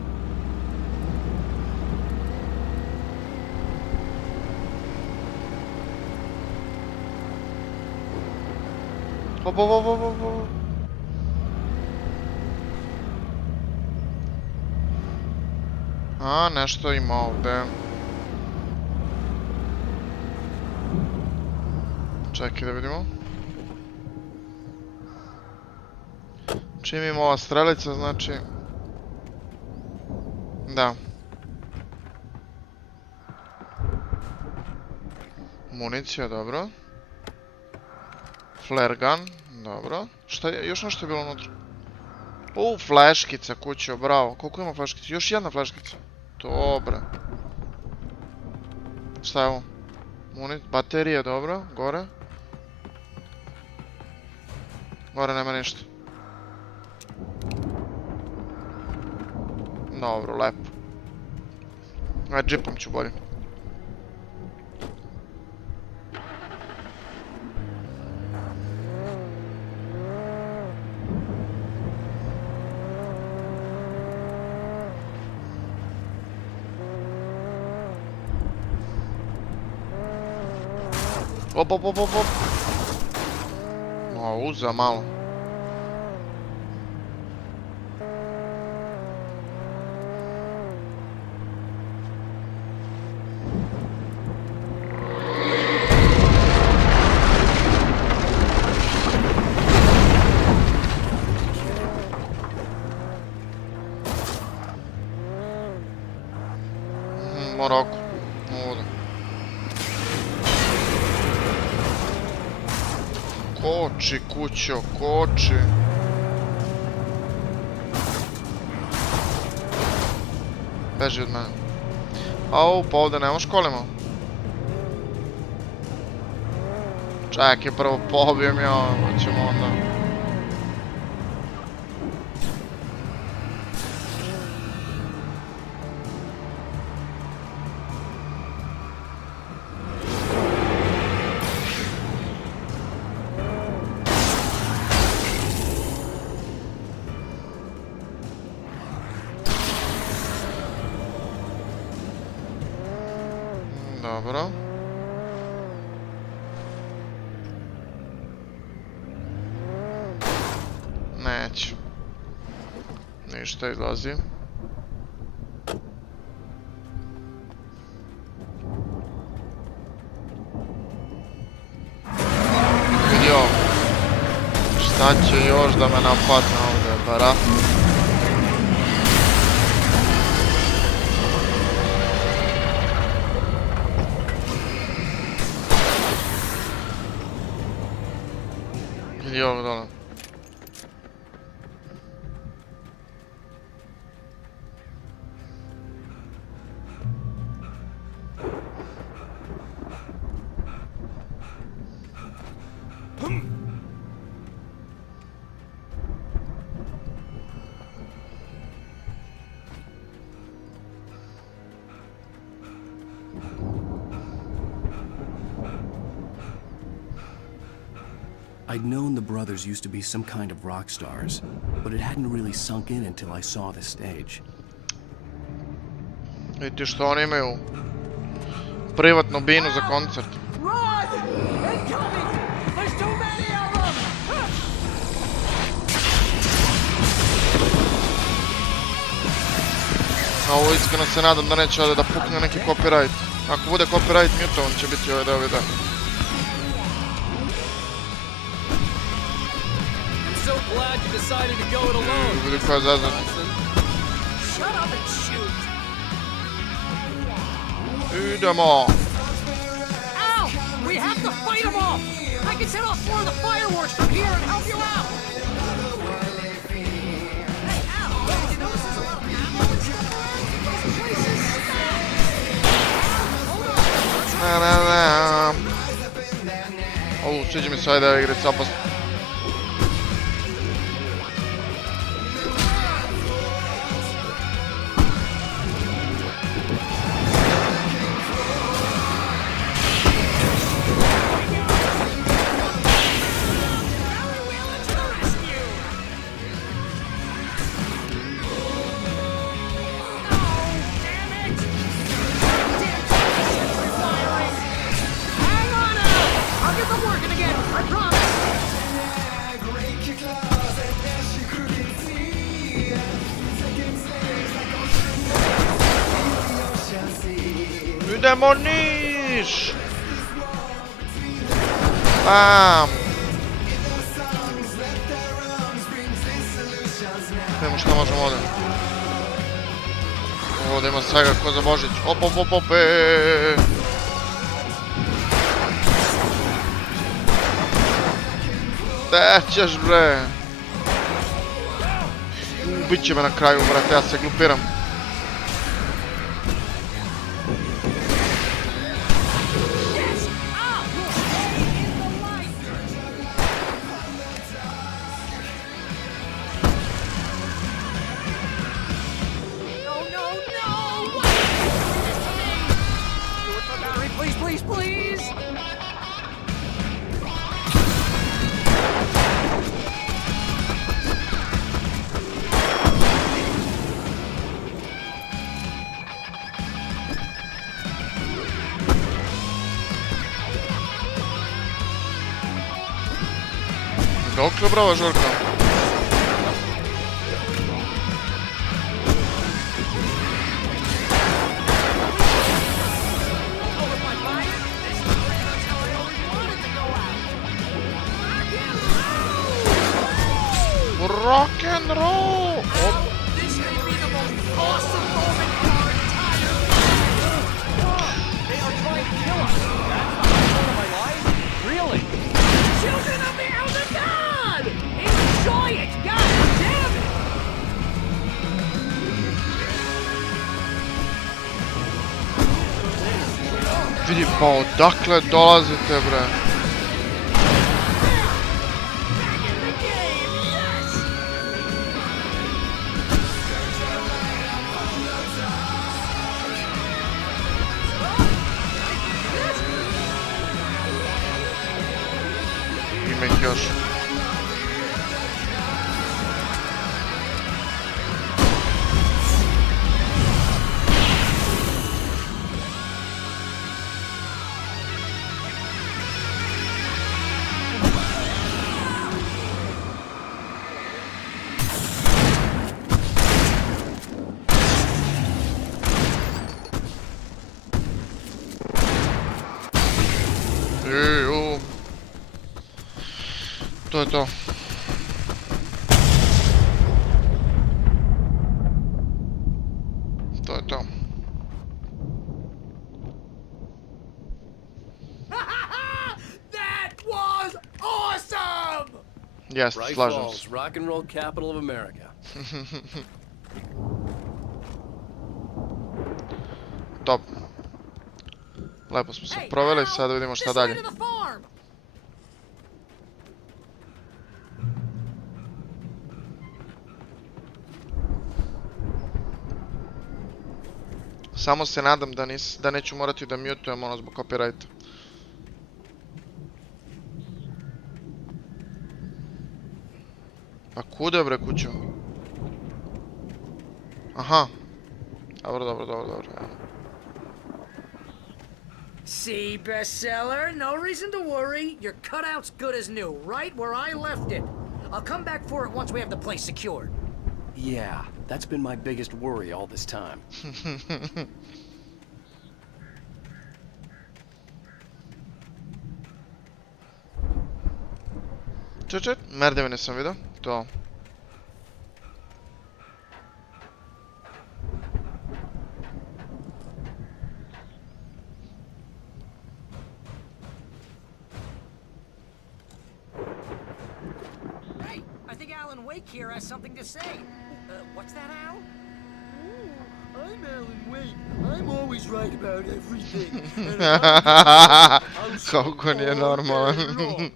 Hop, hop, hop, hop, hop. A, nešto ima ovdje. Čekaj da vidimo. Čim ima ova strelica, znači... Da. Municija, dobro. Flare gun, dobro. Šta je, još nešto je bilo unutra? Fleškica, kućo, bravo. Koliko ima fleškica? Još jedna fleškica. Dobro. Šta je ovo? Baterije, dobro. Gore. Gore nema ništa. Dobro, lepo. Ajde, džipom ću bolje. Op, op, op, op, op. O, uza malo. Moroko. Ovdje. Koči, kućo, koči. Beži od mene. Au, pa ovdje nemo školimo. Čekaj, prvo pobijem ja, pa ćemo onda. Dobro. Neću. Ništa izlazi. Jo. Šta će još da me napadne ovdje, bara? Ili ovdje dole. I'd known the brothers used to be some kind of rock stars, but it hadn't really sunk in until I saw the stage. Vidite što oni imaju privatnu binu za koncert. A ovo iskreno se nadam da neće ovdje da pukne neki copyright. Ako bude copyright mutovan će biti ovaj deo videa. Vidi koja je zazad. Idemo! Al! We have to fight them off! I can set off more of the fireworks from here and help you out! Hey, Al! Did you notice there's a lot of ammo and stuff around? Those places stop! Hold on. Sviđa mi se ovaj deo igrice, opasno. Idemo niš! Bam! Vidimo što možemo ovdje. Ovdje ima svega ko za Božić. Op, op, op, op, Gde ćeš bre? Ubit će me na kraju, brate, ja se glupiram. Dokle brava žurka? Rock and roll! This may be the most awesome moment in our entire life! They are trying to kill us! That's not the point of my life? Really? Children of the Elder God! Enjoy it! God damn it! Vidi pa odakle dolazite bre? Ima ih još. To je to. To je to. That was awesome! Yes, Brajt slažem Fols, se. rock and roll capital of America. Top. Lepo smo se proveli, sad vidimo šta dalje. Samo se nadam da neću morati da mutujem ono zbog copyrighta. Pa kuda bre kuću? Aha. Dobro. See, bestseller? No reason to worry. Your cutout's good as new, right where I left it. I'll come back for it once we have the place secured. Yeah, that's been my biggest worry all this time. Čet, merdevine sam vidio. To. Hey, I think Alan Wake here has something to say. What's that, Al? Oh, I'm Alan Wake. I'm always right about everything. Kako nije normalan. I'm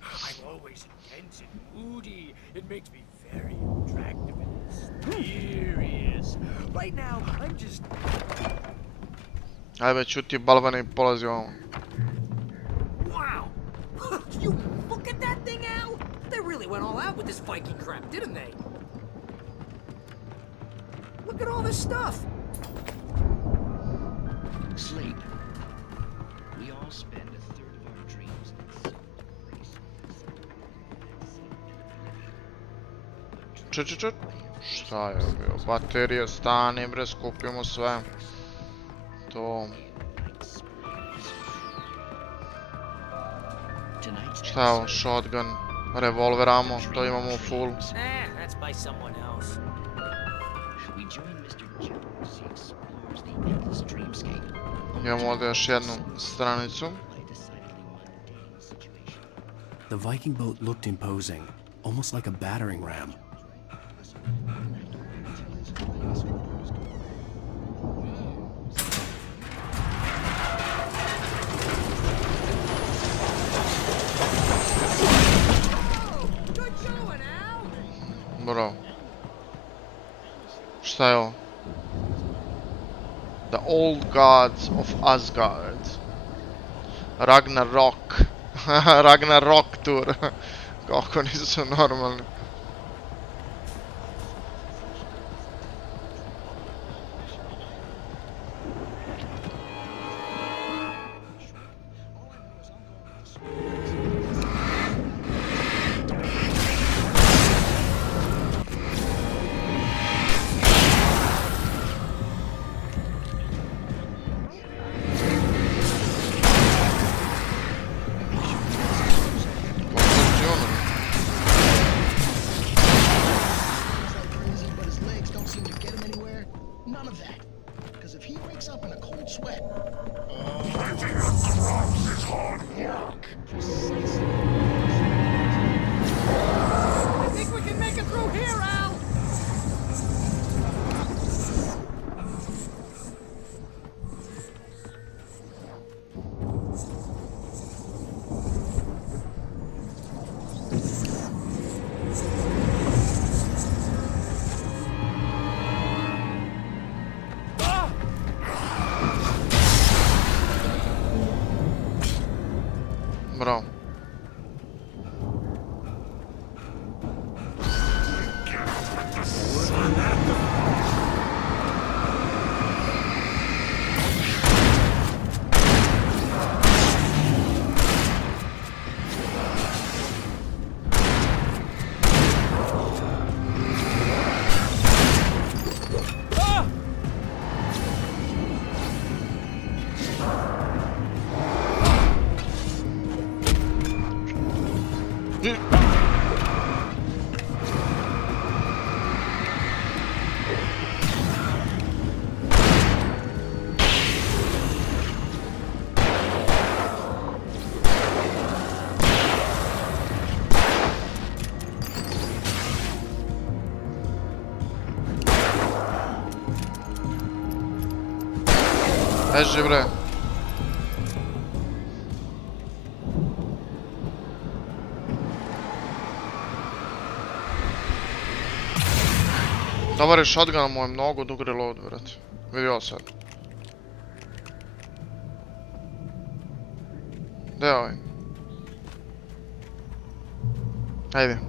always intense and moody. It makes me very attractive and mysterious. Right now, I'm just... Ajde, čuti balvane I polazi ovamo. Wow! You look at that thing, Al! They really went all out with this Viking crap, didn't they? Look at all this stuff! Sleep. We all spend a third of our dreams in Čut. Šta je bio? Baterije, stani bre, skupimo sve. To. Šta je ovo? Shotgun, revolver ammo, to imamo u full. That's by someone else. We join Mr. Jones. He explores the endless dreamscape. Imamo ovdje još jednu stranicu. The Viking boat looked imposing, almost like a battering ram. Bro. Šta je ovo? The old gods of Asgard. Ragnarok. Ragnarok tour. Kako nisu normalni. Bro. Beži bre. Dobar je shotgun, mu je mnogo dug reload, brate. Vidio sad. Gdje je ovaj? Ajde.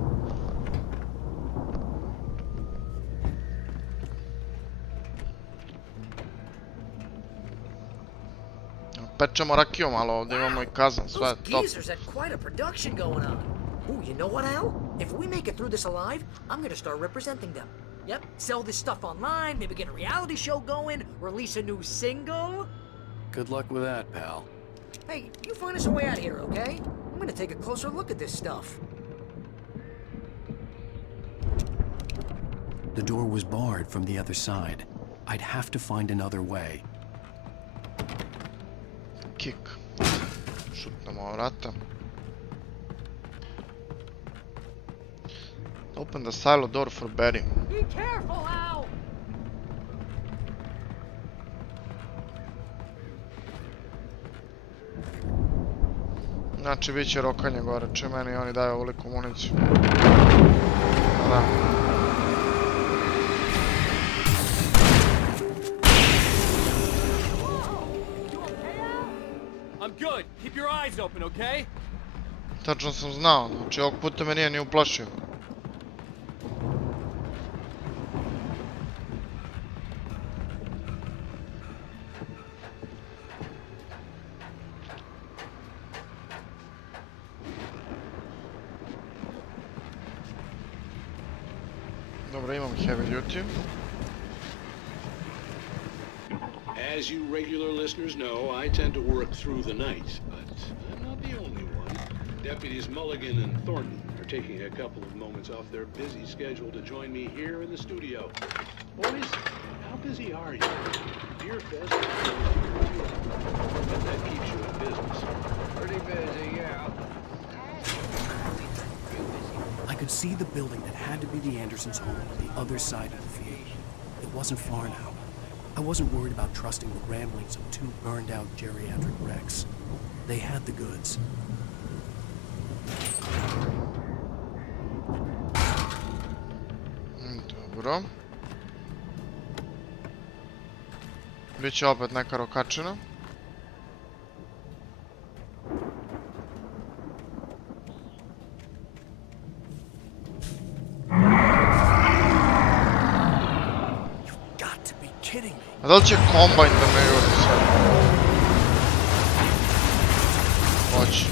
pečemo rakiju malo ovdje, imamo i kazan, sve je top. Geezers had quite a production going on. Ooh, you know what, Al? If we make it through this alive, I'm gonna start representing them. Yep, sell this stuff online, maybe get a reality show going, release a new single. Good luck with that, pal. Hey, you find us a way out of here, okay? I'm gonna take a closer look at this stuff. The door was barred from the other side. I'd have to find another way. Kick. Šutnemo vrata. Open the silo door for Barry. Be careful, Al! Znači, bit će rokanje gore, če meni oni daju ovoliku municiju. Da. I'm good. Keep your eyes open, okay? Tačno sam znao, znači ovog puta me nije ni uplašio. Dobro, imam heavy duty. As you regular listeners know, I tend to work through the night, but I'm not the only one. Deputies Mulligan and Thornton are taking a couple of moments off their busy schedule to join me here in the studio. Boys, how busy are you? Beer Fest is close to your tour, but that keeps you in business. Pretty busy, yeah. I could see the building that had to be the Andersons' home on the other side of the field. It wasn't far now. I wasn't worried about trusting the ramblings of two burned-out geriatric wrecks. They had the goods. Dobro. Biće opet neka rokačina. A da li će kombajn da me juri sad? Hoće.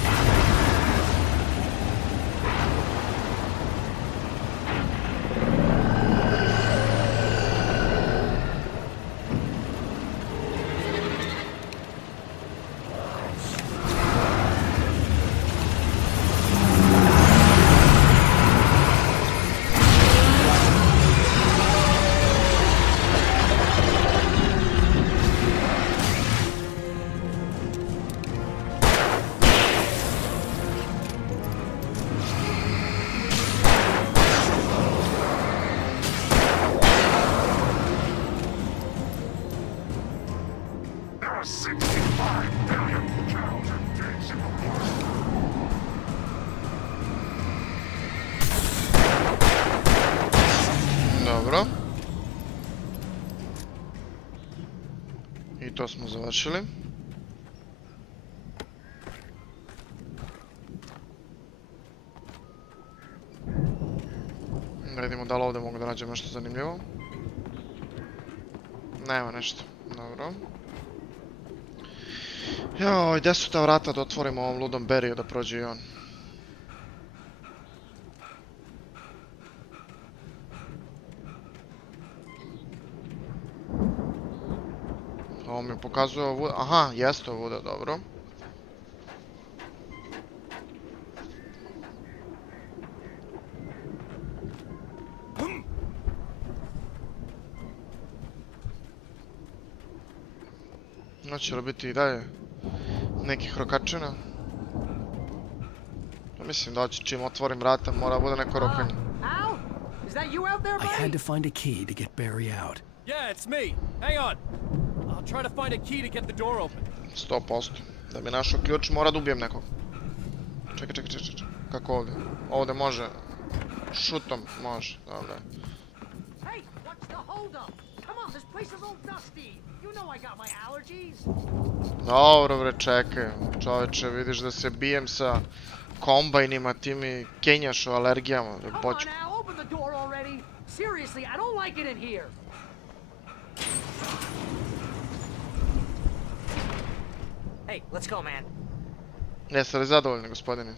Dobro. I to smo završili. Da vidimo da li ovdje mogu da nađem nešto zanimljivo. Nema nešto. Dobro. Joj, gdje su ta vrata da otvorimo ovom ludom Barryu da prođe i on? Ovo mi pokazuje ovu... Aha, jeste ovuda, dobro. Hoće li biti i dalje nekih rokačina? Mislim da hoće čim otvorim vrata, mora bude neko rokanje. Al? Is that you out there, buddy? I had to find a key to get Barry out. Yeah, it's me. Hang on. I'll try to find a key to get the door open. 100%. Da bi našao ključ, mora da ubijem nekog. Čekaj. Kako ovdje? Ovdje može. Šutom može. Dobro. Hey, what's the hold up? Come on, this place is all dusty. You know I got my allergies. Dobro bre, čekaj. Čoveče, vidiš da se bijem sa kombajnima, ti mi kenjaš o alergijama. Come on now, open the door already. Seriously, I don't like it in here. Hey, let's go, man. Jeste li zadovoljni, gospodine?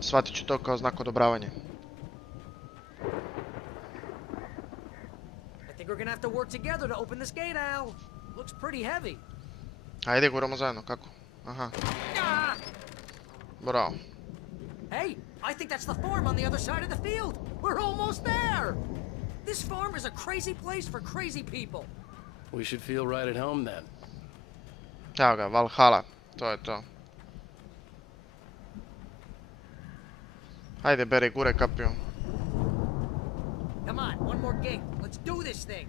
Shvatit ću to kao znak odobravanja. I think we're gonna have to work together to open this gate, Al. Looks pretty heavy. Ajde, guramo zajedno, kako? Aha. Bravo. Hey, I think that's the farm on the other side of the field. We're almost there. This farm is a crazy place for crazy people. We should feel right at home then. Evo ga, Valhalla. To je to. Ajde, Barry, gure kapiju. Come on, one more gate. Let's do this thing.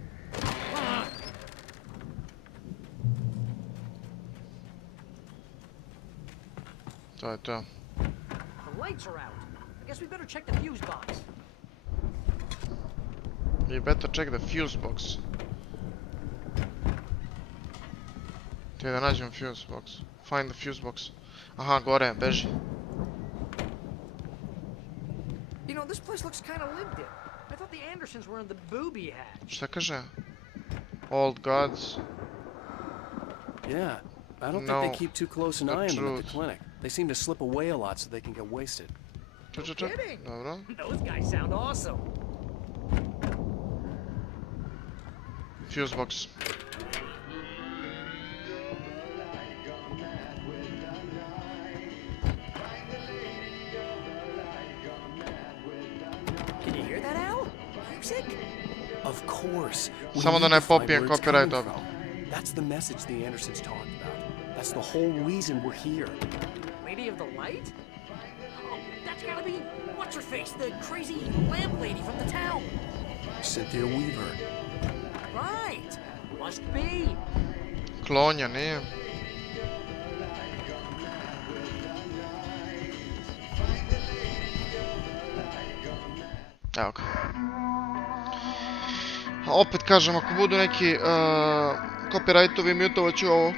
To je to. The lights are out. I guess we better check the fuse box. You better check the fuse box. Ti da nađem fuse box. Find the fuse box. Aha, gore, beži. You know, this place looks kind of lived in. I thought the Andersons were in the booby hatch. Šta kaže? Old gods. Yeah, I don't think they keep too close an eye on them at the clinic. They seem to slip away a lot so they can get wasted. No kidding. Dobro. Those guys sound awesome. Fuse box. Can you hear that, Al? Music? Of course. Samo da ne popijem copyright ovdje. That's the message the Andersons talked about. That's the whole reason we're here. Lady of the Light? Oh, that's gotta be what's her face, the crazy lamp lady from the town. Cynthia Weaver. Right. Must be. Klonja, nije. Evo ga. A opet kažem, ako budu neki copyrightovi, mutovat ću ovo.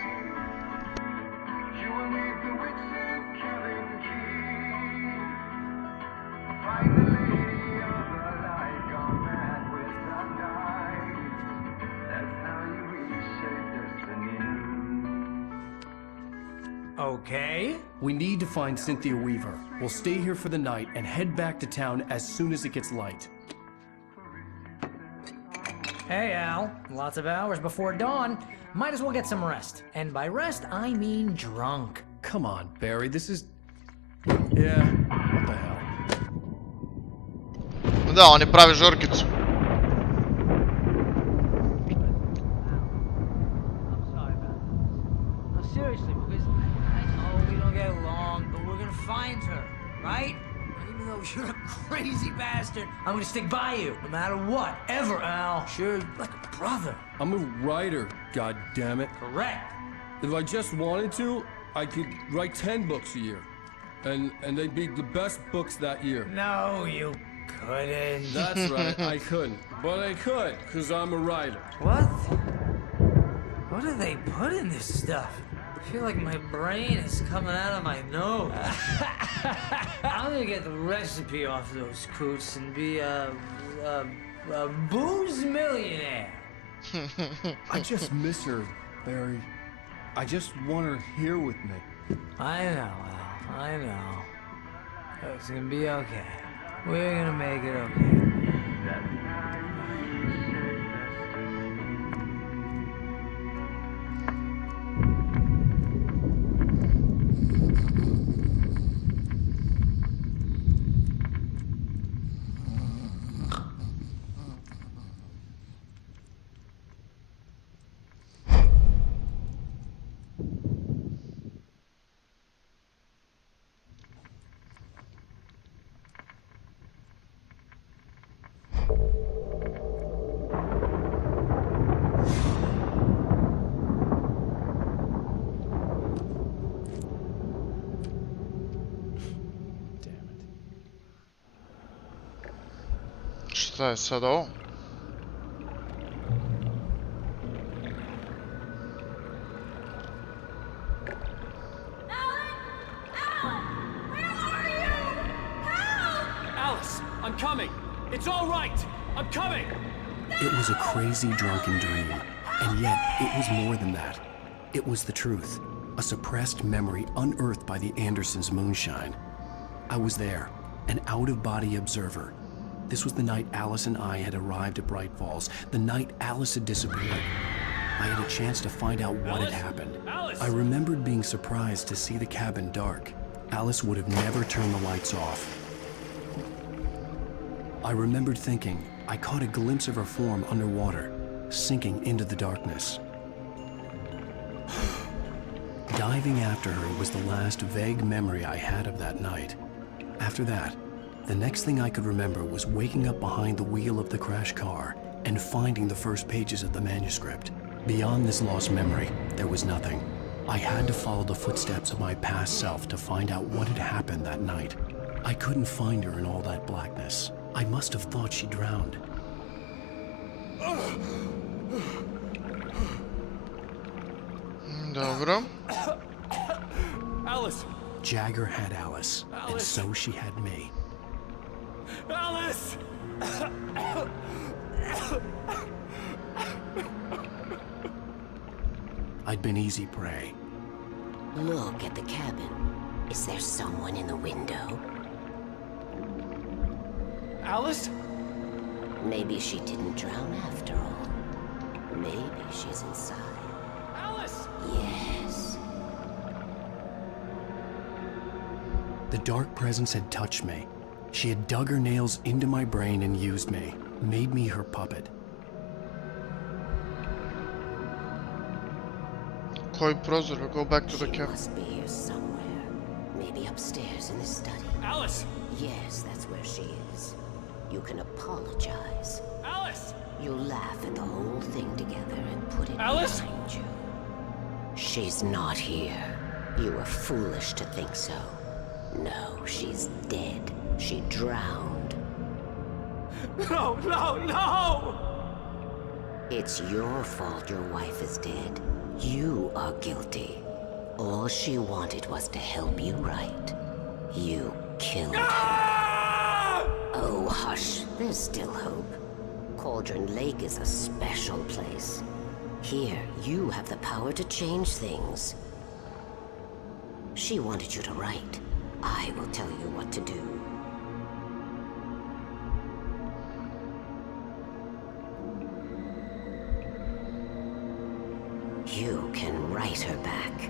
Okay. We need to find Cynthia Weaver. We'll stay here for the night and head back to town as soon as it gets light. Hey, Al. Lots of hours before dawn. Might as well get some rest. And by rest, I mean drunk. Come on, Barry, this is... Yeah, what the hell? Da, oni prave žurkicu. Seriously, because I know we don't get along, but we're gonna find her, right? Even though you're a crazy bastard, I'm gonna stick by you, no matter what, ever, Al. Sure, like a brother. I'm a writer, goddammit. Correct. If I just wanted to, I could write 10 books a year. And they'd be the best books that year. No, you couldn't. That's right, I couldn't. But I could, because I'm a writer. What? What do they put in this stuff? I feel like my brain is coming out of my nose. I'm gonna get the recipe off those coots and be a booze millionaire. I just miss her, Barry. I just want her here with me. I know, Al. I know. It's gonna be okay. We're gonna make it okay. Šta je sad ovo? Alice, I'm coming. It's all right. I'm coming. It was a crazy drunken dream, and yet it was more than that. It was the truth, a suppressed memory unearthed by the Andersons' moonshine. I was there, an out-of-body observer. This was the night Alice and I had arrived at Brajt Fols, the night Alice had disappeared. I had a chance to find out what had happened. I remembered being surprised to see the cabin dark. Alice would have never turned the lights off. I remembered thinking I caught a glimpse of her form underwater, sinking into the darkness. Diving after her was the last vague memory I had of that night. After that, the next thing I could remember was waking up behind the wheel of the crash car and finding the first pages of the manuscript. Beyond this lost memory, there was nothing. I had to follow the footsteps of my past self to find out what had happened that night. I couldn't find her in all that blackness. I must have thought she drowned. Dobro. Alice! Jagger had Alice, and so she had me. Alice! I'd been easy prey. Look at the cabin. Is there someone in the window? Alice? Maybe she didn't drown after all. Maybe she's inside. Alice! Yes. The dark presence had touched me. She had dug her nails into my brain and used me, made me her puppet. Koji prozor? Go back to the She cabin. must be here somewhere. Maybe upstairs in the study. Alice! Yes, that's where she is. You can apologize. Alice! You'll laugh at the whole thing together and put it Alice? behind you. She's not here. You were foolish to think so. No, she's dead. She drowned. No, no, no! It's your fault your wife is dead. You are guilty. All she wanted was to help you right. You killed her. Oh, hush. There's still hope. Cauldron Lake is a special place. Here, you have the power to change things. She wanted you to write. I will tell you what to do. You can write her back.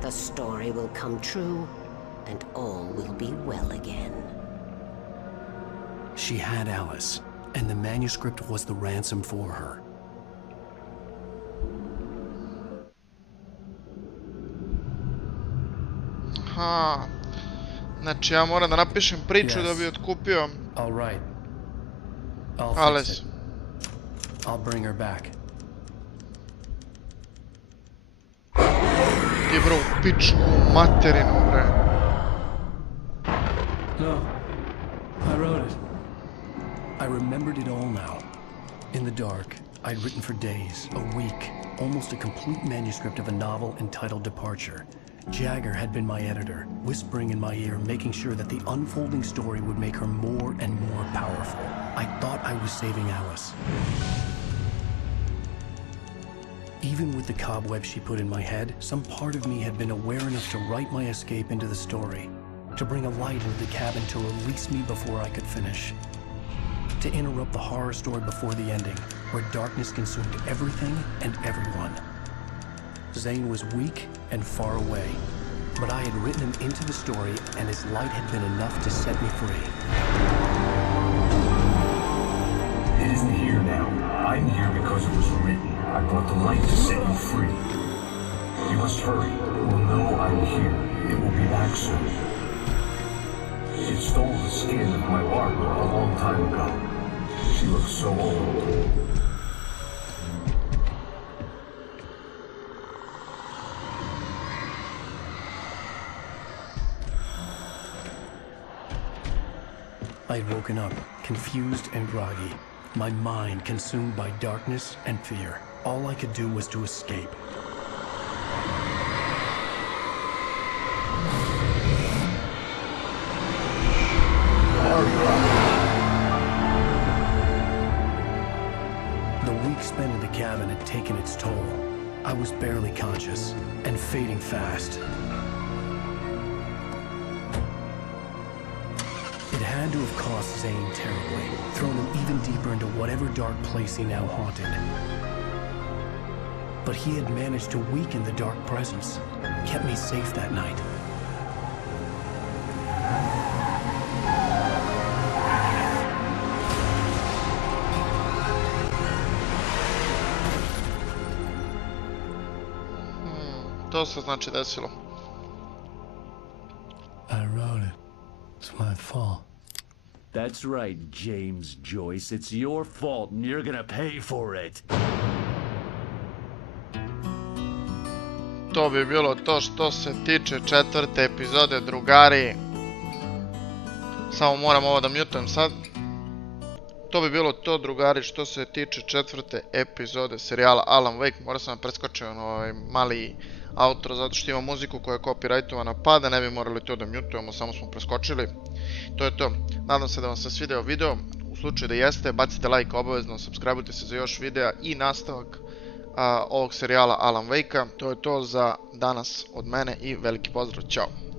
The story will come true, and all will be well again. She had Alice, and the manuscript was the ransom for her. Aha. Znači ja moram da napišem priču da bi otkupio All right. I'll Alice. fix it. I'll bring her back. Ti bro, pičku materinu, bre. No. I wrote it. I remembered it all now. In the dark, I'd written for days, a week, almost a complete manuscript of a novel entitled Departure. Jagger had been my editor, whispering in my ear, making sure that the unfolding story would make her more and more powerful. I thought I was saving Alice. Even with the cobweb she put in my head, some part of me had been aware enough to write my escape into the story, to bring a light into the cabin to release me before I could finish, to interrupt the horror story before the ending, where darkness consumed everything and everyone. Zane was weak and far away, but I had written him into the story, and his light had been enough to set me free. It isn't here now. I'm here because it was written. I brought the light to set you free. You must hurry. It will know I'm here. It will be back soon. It stole the skin of my Barbara a long time ago. She looks so old. I'd woken up, confused and groggy, my mind consumed by darkness and fear. All I could do was to escape. The week spent in the cabin had taken its toll. I was barely conscious and fading fast. It had to have cost Zane terribly, thrown him even deeper into whatever dark place he now haunted. But he had managed to weaken the dark presence, kept me safe that night. To se znači desilo. I wrote it. It's my fault. That's right, James Joyce. It's your fault and you're gonna pay for it. To bi bilo to što se tiče 4. epizode, drugari. Samo moram ovo da mutujem sad. To bi bilo to, drugari, što se tiče 4. epizode serijala Alan Wake. Morao sam preskočio na ovaj mali outro zato što ima muziku koja je copyrightovana, pa da ne bi morali to da mutujemo, samo smo preskočili. To je to. Nadam se da vam se svideo video. U slučaju da jeste, bacite like obavezno, subscribeujte se za još videa i nastavak ovog serijala Alan Wake-a. To je to za danas od mene i veliki pozdrav. Ćao!